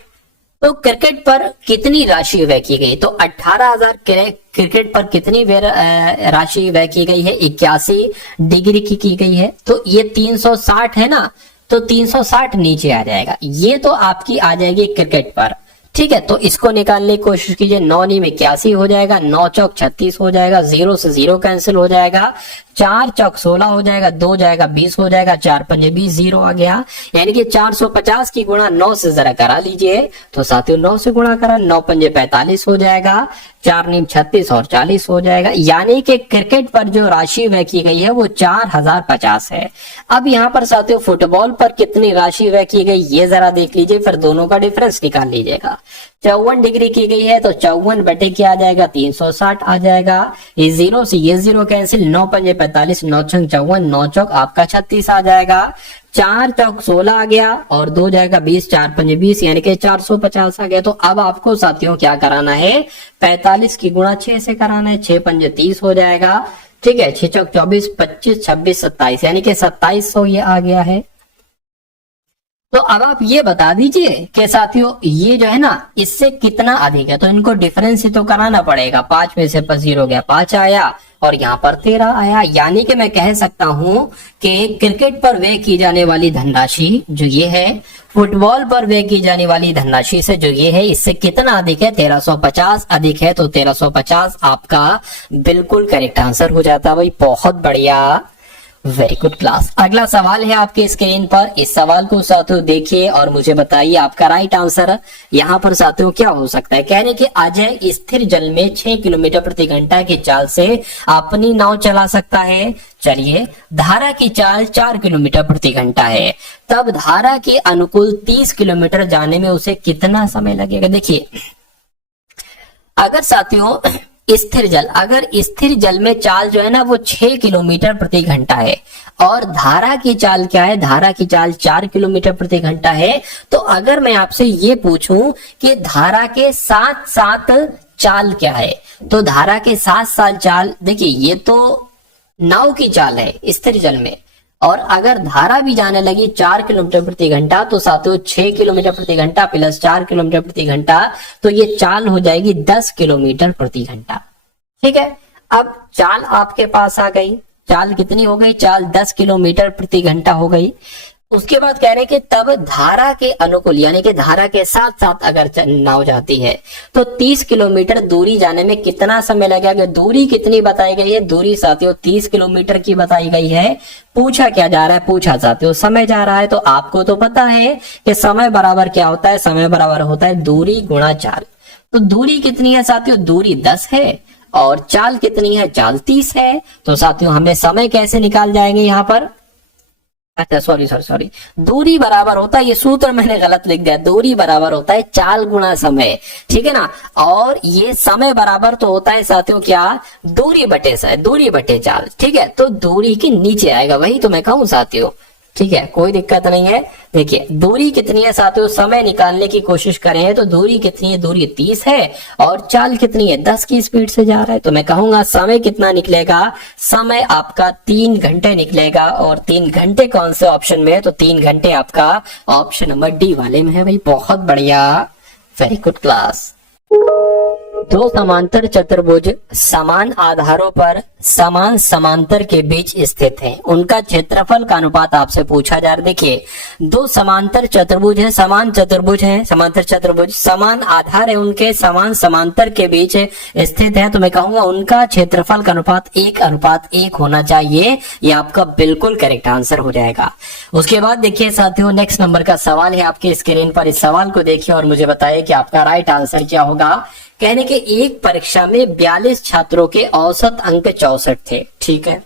तो क्रिकेट पर कितनी राशि व्यय की गई, तो 18,000 क्रिकेट पर कितनी राशि व्यय की गई है, 81 डिग्री की गई है। तो ये 360 है ना, तो 360 नीचे आ जाएगा, ये तो आपकी आ जाएगी क्रिकेट पर। ठीक है, तो इसको निकालने की कोशिश कीजिए, 9 × 81 हो जाएगा, 9 चौक 36 हो जाएगा, 0 से 0 कैंसिल हो जाएगा, 4 चौक 16 हो जाएगा, 2 जाएगा 20 हो जाएगा, 4 पंजे 20, 0 आ गया। यानी कि 450 की गुणा 9 से जरा करा लीजिए, तो साथियों 9 से गुणा करा, 9 पंजे 45 हो जाएगा, 4 × 36 और 40 हो जाएगा। यानी कि क्रिकेट पर जो राशि व्यय की गई है वो 4050 है। अब यहाँ पर साथियों फुटबॉल पर कितनी राशि व्यय की गई ये जरा देख लीजिए, फिर दोनों का डिफरेंस निकाल लीजिएगा। 54 डिग्री की गई है, तो 54 बटे क्या आ जाएगा, 360 आ जाएगा। ये 0 से ये 0 कैंसिल, 9 पंजे 45, 9 छंग 54, 9 चौक आपका 36 आ जाएगा, 4 चौक 16 आ गया और 2 जाएगा 20, 4 पंजे 20, यानी कि 450 आ गया। तो अब आपको साथियों क्या कराना है, 45 की गुणा 6 से कराना है, 6 पंजे 30 हो जाएगा। ठीक है, 6 चौक 24, 25 26 27, यानी कि 2700 ये आ गया है। तो अब आप ये बता दीजिए कि साथियों ये जो है ना इससे कितना अधिक है, तो इनको डिफरेंस ही तो कराना पड़ेगा। 5 में से 0 गया 5 आया और यहाँ पर 13 आया, यानी कि मैं कह सकता हूं कि क्रिकेट पर व्यय की जाने वाली धनराशि जो ये है, फुटबॉल पर व्यय की जाने वाली धनराशि से जो ये है इससे कितना अधिक है, 1350 अधिक है। तो 1350 आपका बिल्कुल करेक्ट आंसर हो जाता है भाई, बहुत बढ़िया, वेरी गुड क्लास। अगला सवाल है आपके स्क्रीन पर, इस सवाल को साथियों देखिए और मुझे बताइए आपका राइट आंसर यहाँ पर साथियों क्या हो सकता है। कह रहे कि अजय स्थिर जल में 6 किलोमीटर प्रति घंटा की चाल से अपनी नाव चला सकता है। चलिए, धारा की चाल 4 किलोमीटर प्रति घंटा है, तब धारा के अनुकूल 30 किलोमीटर जाने में उसे कितना समय लगेगा। देखिए, अगर साथियों अगर स्थिर जल में चाल जो है ना वो 6 किलोमीटर प्रति घंटा है और धारा की चाल क्या है, धारा की चाल 4 किलोमीटर प्रति घंटा है, तो अगर मैं आपसे ये पूछूं कि धारा के साथ साथ चाल क्या है, तो धारा के साथ साथ चाल, देखिए ये तो नाव की चाल है स्थिर जल में, और अगर धारा भी जाने लगी 4 किलोमीटर प्रति घंटा, तो साथियों 6 किलोमीटर प्रति घंटा प्लस 4 किलोमीटर प्रति घंटा, तो ये चाल हो जाएगी 10 किलोमीटर प्रति घंटा। ठीक है, अब चाल आपके पास आ गई, चाल कितनी हो गई, चाल 10 किलोमीटर प्रति घंटा हो गई। उसके बाद कह रहे कि तब धारा के अनुकूल यानी कि धारा के साथ साथ अगर नाव जाती है तो 30 किलोमीटर दूरी जाने में कितना समय लगेगा। दूरी कितनी बताई गई है, दूरी साथियों 30 किलोमीटर की बताई गई है। पूछा क्या जा रहा है, पूछा साथियों समय जा रहा है, तो आपको तो पता है कि समय बराबर क्या होता है, समय बराबर होता है दूरी गुणा चाल। तो दूरी कितनी है साथियों, दूरी 10 है और चाल कितनी है, चाल 30 है। तो साथियों हमें समय कैसे निकाल जाएंगे यहाँ पर, अच्छा सॉरी, दूरी बराबर होता है, ये सूत्र मैंने गलत लिख दिया, दूरी बराबर होता है चाल गुणा समय, ठीक है ना। और ये समय बराबर तो होता है साथियों क्या, दूरी बटे चाल, ठीक है। तो दूरी के नीचे आएगा, वही तो मैं कहूं साथियों, ठीक है, कोई दिक्कत नहीं है। देखिए दूरी कितनी है साथियों, समय निकालने की कोशिश करें तो दूरी कितनी है, दूरी 30 है और चाल कितनी है, 10 की स्पीड से जा रहा है। तो मैं कहूंगा समय कितना निकलेगा, समय आपका 3 घंटे निकलेगा। और 3 घंटे कौन से ऑप्शन में है, तो 3 घंटे आपका ऑप्शन नंबर डी वाले में है भाई, बहुत बढ़िया, वेरी गुड क्लास। दो समांतर चतुर्भुज समान आधारों पर समान समांतर के बीच स्थित हैं, उनका क्षेत्रफल का अनुपात आपसे पूछा जा रहा है। देखिए दो समांतर चतुर्भुज है, समांतर चतुर्भुज समान आधार है, उनके समान समांतर के बीच स्थित है, तो मैं कहूंगा उनका क्षेत्रफल का अनुपात 1:1 होना चाहिए। ये आपका बिल्कुल करेक्ट आंसर हो जाएगा। उसके बाद देखिए साथियों नेक्स्ट नंबर का सवाल है आपके स्क्रीन पर, इस सवाल को देखिए और मुझे बताइए कि आपका राइट आंसर क्या होगा। कहने के एक परीक्षा में 42 छात्रों के औसत अंक 64 थे, ठीक है।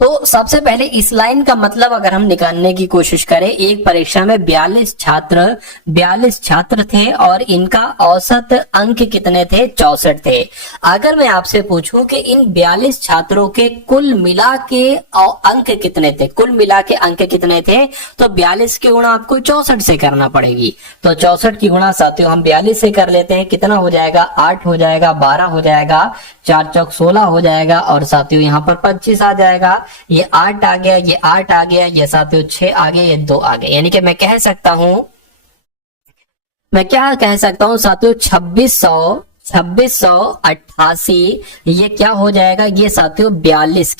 तो सबसे पहले इस लाइन का मतलब अगर हम निकालने की कोशिश करें, एक परीक्षा में 42 छात्र थे और इनका औसत अंक कितने थे, 64 थे। अगर मैं आपसे पूछूं कि इन 42 छात्रों के कुल मिला के अंक कितने थे, तो 42 की गुणा आपको 64 से करना पड़ेगी। तो 64 की गुणा साथियों हम 42 से कर लेते हैं, कितना हो जाएगा, 8 हो जाएगा, 12 हो जाएगा, 4 चौक 16 हो जाएगा और साथियों यहाँ पर 25 आ जाएगा। ये 8 आ गया, ये 8 आ गया, ये साथियों 6 आ गया, ये 2 आ गया। यानी कि मैं क्या कह सकता हूं साथियों 2688 ये क्या हो जाएगा, ये साथियों 42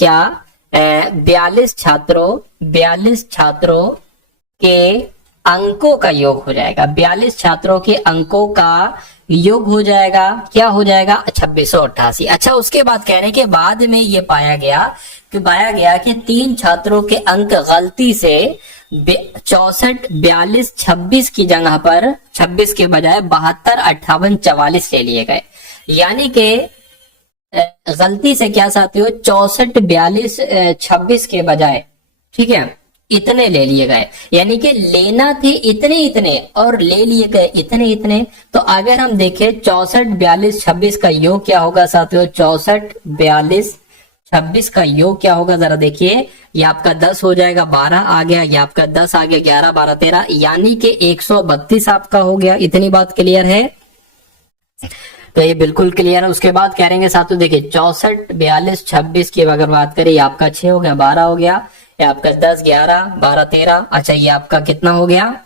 छात्रों के अंकों का योग हो जाएगा, 42 छात्रों के अंकों का योग हो जाएगा, क्या हो जाएगा 2688। अच्छा उसके बाद कहने के बाद में ये पाया गया कि 3 छात्रों के अंक गलती से 64 42 26 की जगह पर 26 के बजाय 72 58 44 ले लिए गए। यानी कि गलती से क्या साथियों 64 42 26 के बजाय, ठीक है, इतने ले लिए गए, यानी कि लेना थे इतने और ले लिए गए इतने। तो अगर हम देखें 64 42 26 का योग क्या होगा साथियों, 64 42 26 का योग क्या होगा जरा देखिए, ये आपका 10 हो जाएगा, 12 आ गया, ये आपका 10 आ गया, 11 12 13, यानी कि 132 आपका हो गया। इतनी बात क्लियर है, तो ये बिल्कुल क्लियर है। उसके बाद कह रहेंगे साथियों देखिए 64 42 26 की अगर बात करें, आपका 6 हो गया, 12 हो गया, ये आपका 10, 11, 12, 13। अच्छा ये आपका कितना हो गया,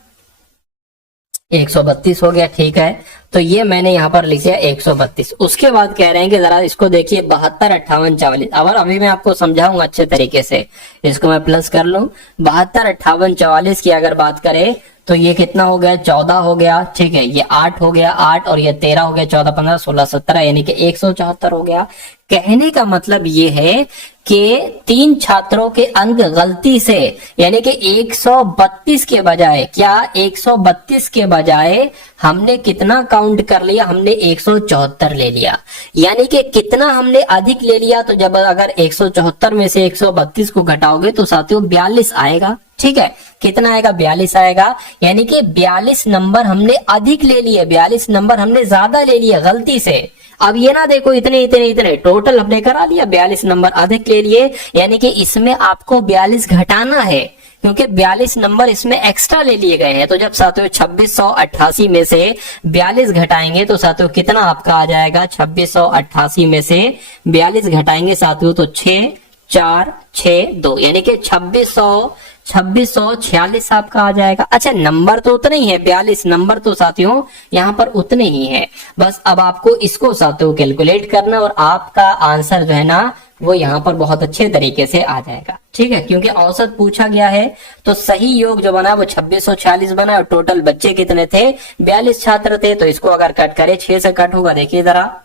132 हो गया। ठीक है, तो ये मैंने यहाँ पर लिख दिया 132। उसके बाद कह रहे हैं कि जरा इसको देखिए 72, 58, 44। अब अभी मैं आपको समझाऊंगा अच्छे तरीके से, इसको मैं प्लस कर लूं। 72, 58, 44 की अगर बात करें तो ये कितना हो गया, 14 हो गया। ठीक है, ये 8 हो गया, 8 और ये 13 हो गया, 14, 15, 16, 17, यानी कि 174 हो गया। कहने का मतलब ये है कि 3 छात्रों के अंक गलती से, यानी कि 132 के बजाय, क्या 132 के बजाय हमने कितना काउंट कर लिया, हमने 174 ले लिया। यानी कि कितना हमने अधिक ले लिया, तो जब अगर 174 में से 132 को घटाओगे तो साथियों 42 आएगा। ठीक है, कितना आएगा, 42 आएगा। यानी कि 42 नंबर हमने अधिक ले लिए, 42 नंबर हमने ज्यादा ले लिए गलती से। अब ये ना देखो इतने इतने इतने, टोटल हमने करा लिया, 42 नंबर अधिक ले लिए। यानी कि इसमें आपको 42 घटाना है, क्योंकि 42 नंबर इसमें एक्स्ट्रा ले लिए गए हैं। तो जब साथियों 2688 में से 42 घटाएंगे तो साथियों कितना आपका आ जाएगा, 2688 में से 42 घटाएंगे साथियों तो 6, 4, 6, 2, यानी कि 2646 आपका आ जाएगा। अच्छा नंबर तो उतने ही है, 42 नंबर तो साथियों यहाँ पर उतने ही है। बस अब आपको इसको साथियों कैलकुलेट करना और आपका आंसर जो है ना वो यहाँ पर बहुत अच्छे तरीके से आ जाएगा। ठीक है, क्योंकि औसत पूछा गया है तो सही योग जो बना वो 2646 बना और टोटल बच्चे कितने थे, 42 छात्र थे। तो इसको अगर कट करे 6 से कट होगा, देखिए जरा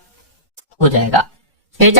हो जाएगा 6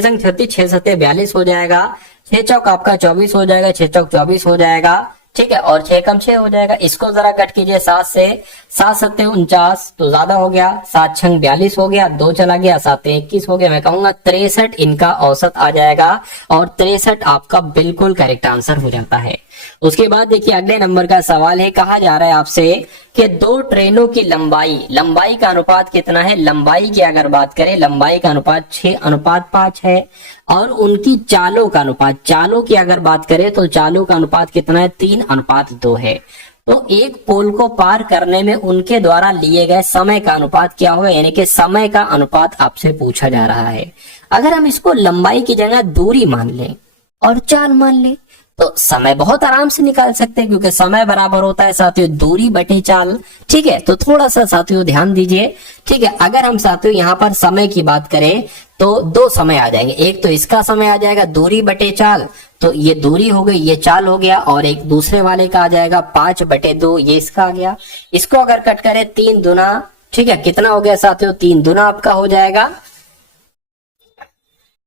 संग 36, 6 सत्ते 42 हो जाएगा। 6 चौक आपका 24 हो जाएगा, 6 चौक 24 हो जाएगा। ठीक है, और 6 कम 6 हो जाएगा। इसको जरा कट कीजिए 7 से, 7 सत्ते 49 तो ज्यादा हो गया, 7 छंग 42 हो गया, 2 चला गया, 7 21 हो गया। मैं कहूंगा 63 इनका औसत आ जाएगा और 63 आपका बिल्कुल करेक्ट आंसर हो जाता है। उसके बाद देखिए अगले नंबर का सवाल है, कहा जा रहा है आपसे कि 2 ट्रेनों की लंबाई का अनुपात कितना है। लंबाई की अगर बात करें, लंबाई का अनुपात 6:5 है और उनकी चालों का अनुपात, चालों की अगर बात करें तो चालों का अनुपात कितना है, 3:2 है। तो एक पोल को पार करने में उनके द्वारा लिए गए समय का अनुपात क्या होगा, यानी कि समय का अनुपात आपसे पूछा जा रहा है। अगर हम इसको लंबाई की जगह दूरी मान लें और चाल मान लें तो समय बहुत आराम से निकाल सकते हैं, क्योंकि समय बराबर होता है साथियों दूरी बटे चाल। ठीक है, तो थोड़ा सा साथियों ध्यान दीजिए। ठीक है, अगर हम साथियों यहाँ पर समय की बात करें तो 2 समय आ जाएंगे। एक तो इसका समय आ जाएगा दूरी बटे चाल, तो ये दूरी हो गई, ये चाल हो गया। और एक दूसरे वाले का आ जाएगा 5/2, ये इसका आ गया। इसको अगर कट करें 3 दूना, ठीक है कितना हो गया साथियों, 3 दूना आपका हो जाएगा।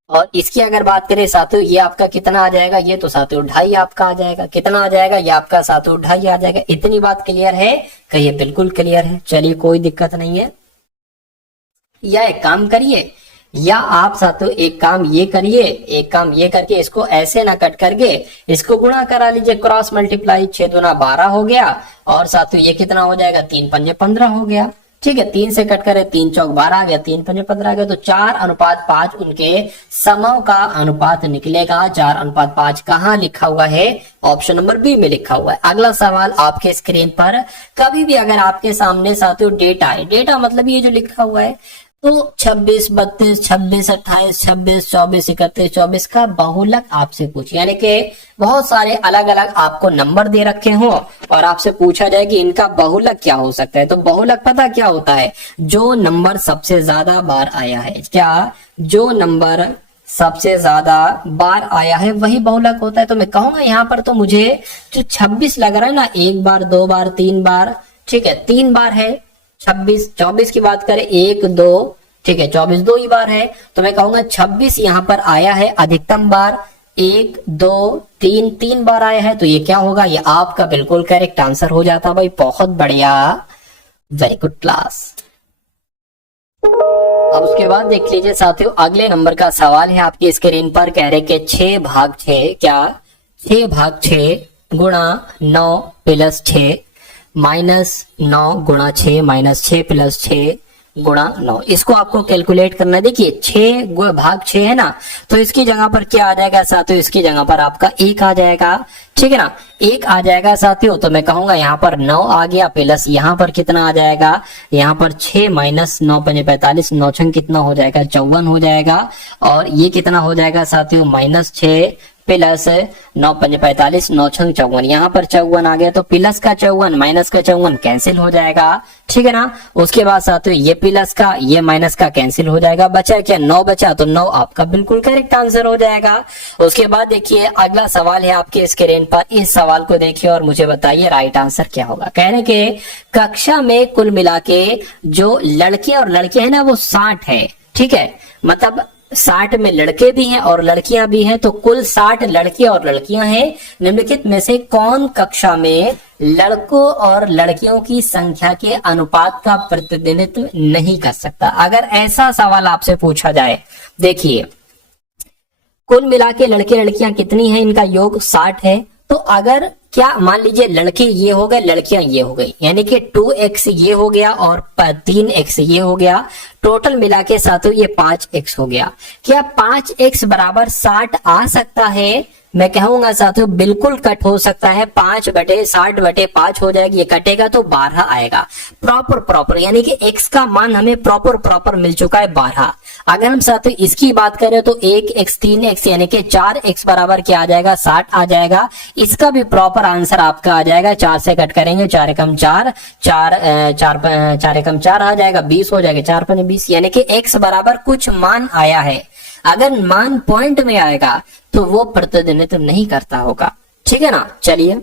और इसकी अगर बात करें साथियों ये आपका कितना आ जाएगा, ये तो साथियों 2.5 आपका आ जाएगा। कितना आ जाएगा, ये आपका साथियों 2.5 आ जाएगा। इतनी बात क्लियर है, कहिए बिल्कुल क्लियर है। चलिए कोई दिक्कत नहीं है। या एक काम करिए, या आप साथियों एक काम ये करिए, एक काम ये करके इसको ऐसे ना कट करके इसको गुणा करा लीजिए, क्रॉस मल्टीप्लाई। 6 दूना 12 हो गया और साथियों ये कितना हो जाएगा, 3 पंजे 15 हो गया। ठीक है, 3 से कट करें, 3 चौक 12 आ गया, 3 पंजे 15 आ गया। तो 4:5 उनके समों का अनुपात निकलेगा। 4:5 कहाँ लिखा हुआ है, ऑप्शन नंबर बी में लिखा हुआ है। अगला सवाल आपके स्क्रीन पर, कभी भी अगर आपके सामने साथियों डेटा है, डेटा मतलब ये जो लिखा हुआ है, तो 26, 32, 26, 28, 26, 24, 31, 24 का बहुलक आपसे पूछे, यानी कि बहुत सारे अलग अलग आपको नंबर दे रखे हो और आपसे पूछा जाए कि इनका बहुलक क्या हो सकता है। तो बहुलक पता क्या होता है, जो नंबर सबसे ज्यादा बार आया है, क्या जो नंबर सबसे ज्यादा बार आया है वही बहुलक होता है। तो मैं कहूंगा यहाँ पर तो मुझे जो 26 लग रहा है ना, 1 बार 2 बार 3 बार, ठीक है 3 बार है 26। 24 की बात करें 1 2, ठीक है 24 2 ही बार है। तो मैं कहूंगा 26 यहाँ पर आया है अधिकतम बार, 1 2 3 3 बार आया है। तो ये क्या होगा, ये आपका बिल्कुल करेक्ट आंसर हो जाता भाई। बहुत बढ़िया, वेरी गुड क्लास। अब उसके बाद देख लीजिए साथियों अगले नंबर का सवाल है आपकी स्क्रीन पर, कह रहे कि 6/6 क्या 6/6 गुणा 9 प्लस 6 -9 गुणा 6 -6 प्लस 6 गुणा 9। इसको आपको कैलकुलेट करना है। देखिए 6/6 है ना, तो इसकी जगह पर क्या आ जाएगा साथियों, इसकी जगह पर आपका 1 आ जाएगा। ठीक है ना, 1 आ जाएगा साथियों। तो मैं कहूंगा यहाँ पर 9 आ गया, प्लस यहाँ पर कितना आ जाएगा, यहाँ पर 6 - 9 पंजे 45, 9 छंग कितना हो जाएगा, 54 हो जाएगा। और ये कितना हो जाएगा साथियों, -6 प्लस 9 5 45, 9 6 54, यहाँ पर 54 आ गया तो प्लस का 54 माइनस का 54 कैंसिल हो जाएगा, ठीक है ना। उसके बाद साथियों ये प्लस का ये माइनस का कैंसिल हो जाएगा, बचा क्या 9 बचा, तो 9 आपका बिल्कुल करेक्ट आंसर हो जाएगा। उसके बाद देखिए अगला सवाल है आपके स्क्रीन पर, इस सवाल को देखिए और मुझे बताइए राइट आंसर क्या होगा। कहने के कक्षा में कुल मिला के जो लड़के और लड़कियां है ना वो 60 है, ठीक है, मतलब 60 में लड़के भी हैं और लड़कियां भी हैं, तो कुल 60 लड़के और लड़कियां हैं। निम्नलिखित में से कौन कक्षा में लड़कों और लड़कियों की संख्या के अनुपात का प्रतिनिधित्व नहीं कर सकता? अगर ऐसा सवाल आपसे पूछा जाए, देखिए कुल मिला के लड़के लड़कियां कितनी हैं, इनका योग 60 है, तो अगर क्या मान लीजिए लड़के ये हो गए लड़कियां ये हो गई, यानी कि 2x ये हो गया और 3x ये हो गया, टोटल मिला के साथों ये 5x हो गया। क्या 5x बराबर 60 आ सकता है? मैं कहूंगा साथियों बिल्कुल कट हो सकता है, 5/60/5 हो जाएगी, ये कटेगा तो 12 आएगा। प्रॉपर यानी कि x का मान हमें प्रॉपर मिल चुका है 12। अगर हम साथियों इसकी बात करें तो 1x 3x यानी कि 4x बराबर क्या आ जाएगा 60 आ जाएगा। इसका भी प्रॉपर आंसर आपका आ जाएगा, 4 से कट करेंगे 4 एकम 4, 4 एकम 4 आ जाएगा, 20 हो जाएगा, 4 5 20, यानी कि x बराबर कुछ मान आया है। अगर मान पॉइंट में आएगा तो वो प्रतिनिधित्व नहीं करता होगा, ठीक है ना। चलिए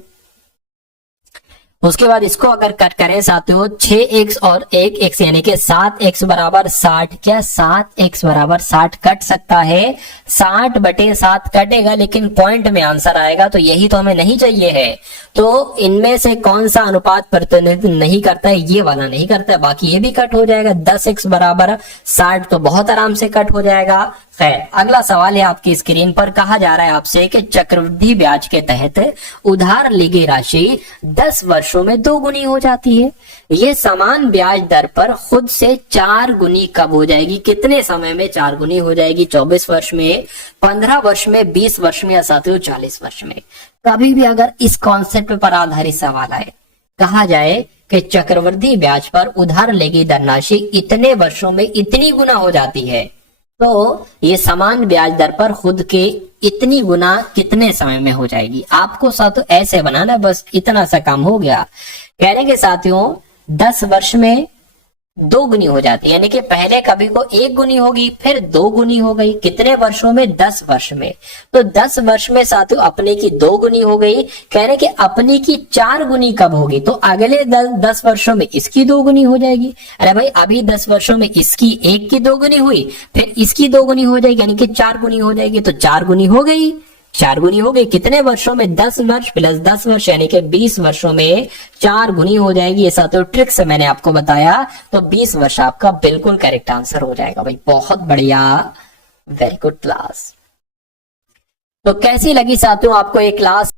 उसके बाद इसको अगर कट करें साथियों 6x और 1x यानी कि 7x बराबर 60, क्या 7x बराबर 60 कट सकता है? 60/7 कटेगा, लेकिन पॉइंट में आंसर आएगा, तो यही तो हमें नहीं चाहिए है। तो इनमें से कौन सा अनुपात प्रतिनिधित्व नहीं करता है? ये वाला नहीं करता है, बाकी ये भी कट हो जाएगा। 10x बराबर 60 तो बहुत आराम से कट हो जाएगा। खैर अगला सवाल है आपकी स्क्रीन पर, कहा जा रहा है आपसे कि चक्रवृद्धि ब्याज के तहत उधार ली गई राशि 10 वर्षों में 2 गुनी हो जाती है। ये समान ब्याज दर पर खुद से 4 गुनी कब हो जाएगी? कितने समय में 4 गुनी हो जाएगी? 24 वर्ष में, 15 वर्ष में, 20 वर्ष में या साथियों 40 वर्ष में? कभी भी अगर इस कॉन्सेप्ट पर आधारित सवाल आए, कहा जाए कि चक्रवृद्धि ब्याज पर उधार ली गई धनराशि इतने वर्षों में इतनी गुना हो जाती है, तो ये समान ब्याज दर पर खुद के इतनी गुना कितने समय में हो जाएगी? आपको साथियों ऐसे बनाना, बस इतना सा काम हो गया। कहने के साथियों 10 वर्ष में 2 गुनी हो जाती है, यानी कि पहले कभी को 1 गुनी होगी फिर 2 गुनी हो गई। कितने वर्षों में? 10 वर्ष में। तो 10 वर्ष में साथियों अपने की 2 गुनी हो गई। कह रहे कि अपनी की 4 गुनी कब होगी? तो अगले 10 वर्षों में इसकी 2 गुनी हो जाएगी। अरे भाई अभी 10 वर्षों में इसकी 1 की 2 गुनी हुई, फिर इसकी 2 गुनी हो जाएगी, यानी कि 4 गुनी हो जाएगी। तो 4 गुनी हो गई, 4 गुनी हो गई। कितने वर्षों में? 10 वर्ष प्लस 10 वर्ष यानी कि 20 वर्षों में 4 गुनी हो जाएगी। ये साथियों ट्रिक से मैंने आपको बताया, तो 20 वर्ष आपका बिल्कुल करेक्ट आंसर हो जाएगा। भाई बहुत बढ़िया, वेरी गुड क्लास। तो कैसी लगी साथियों आपको ये क्लास?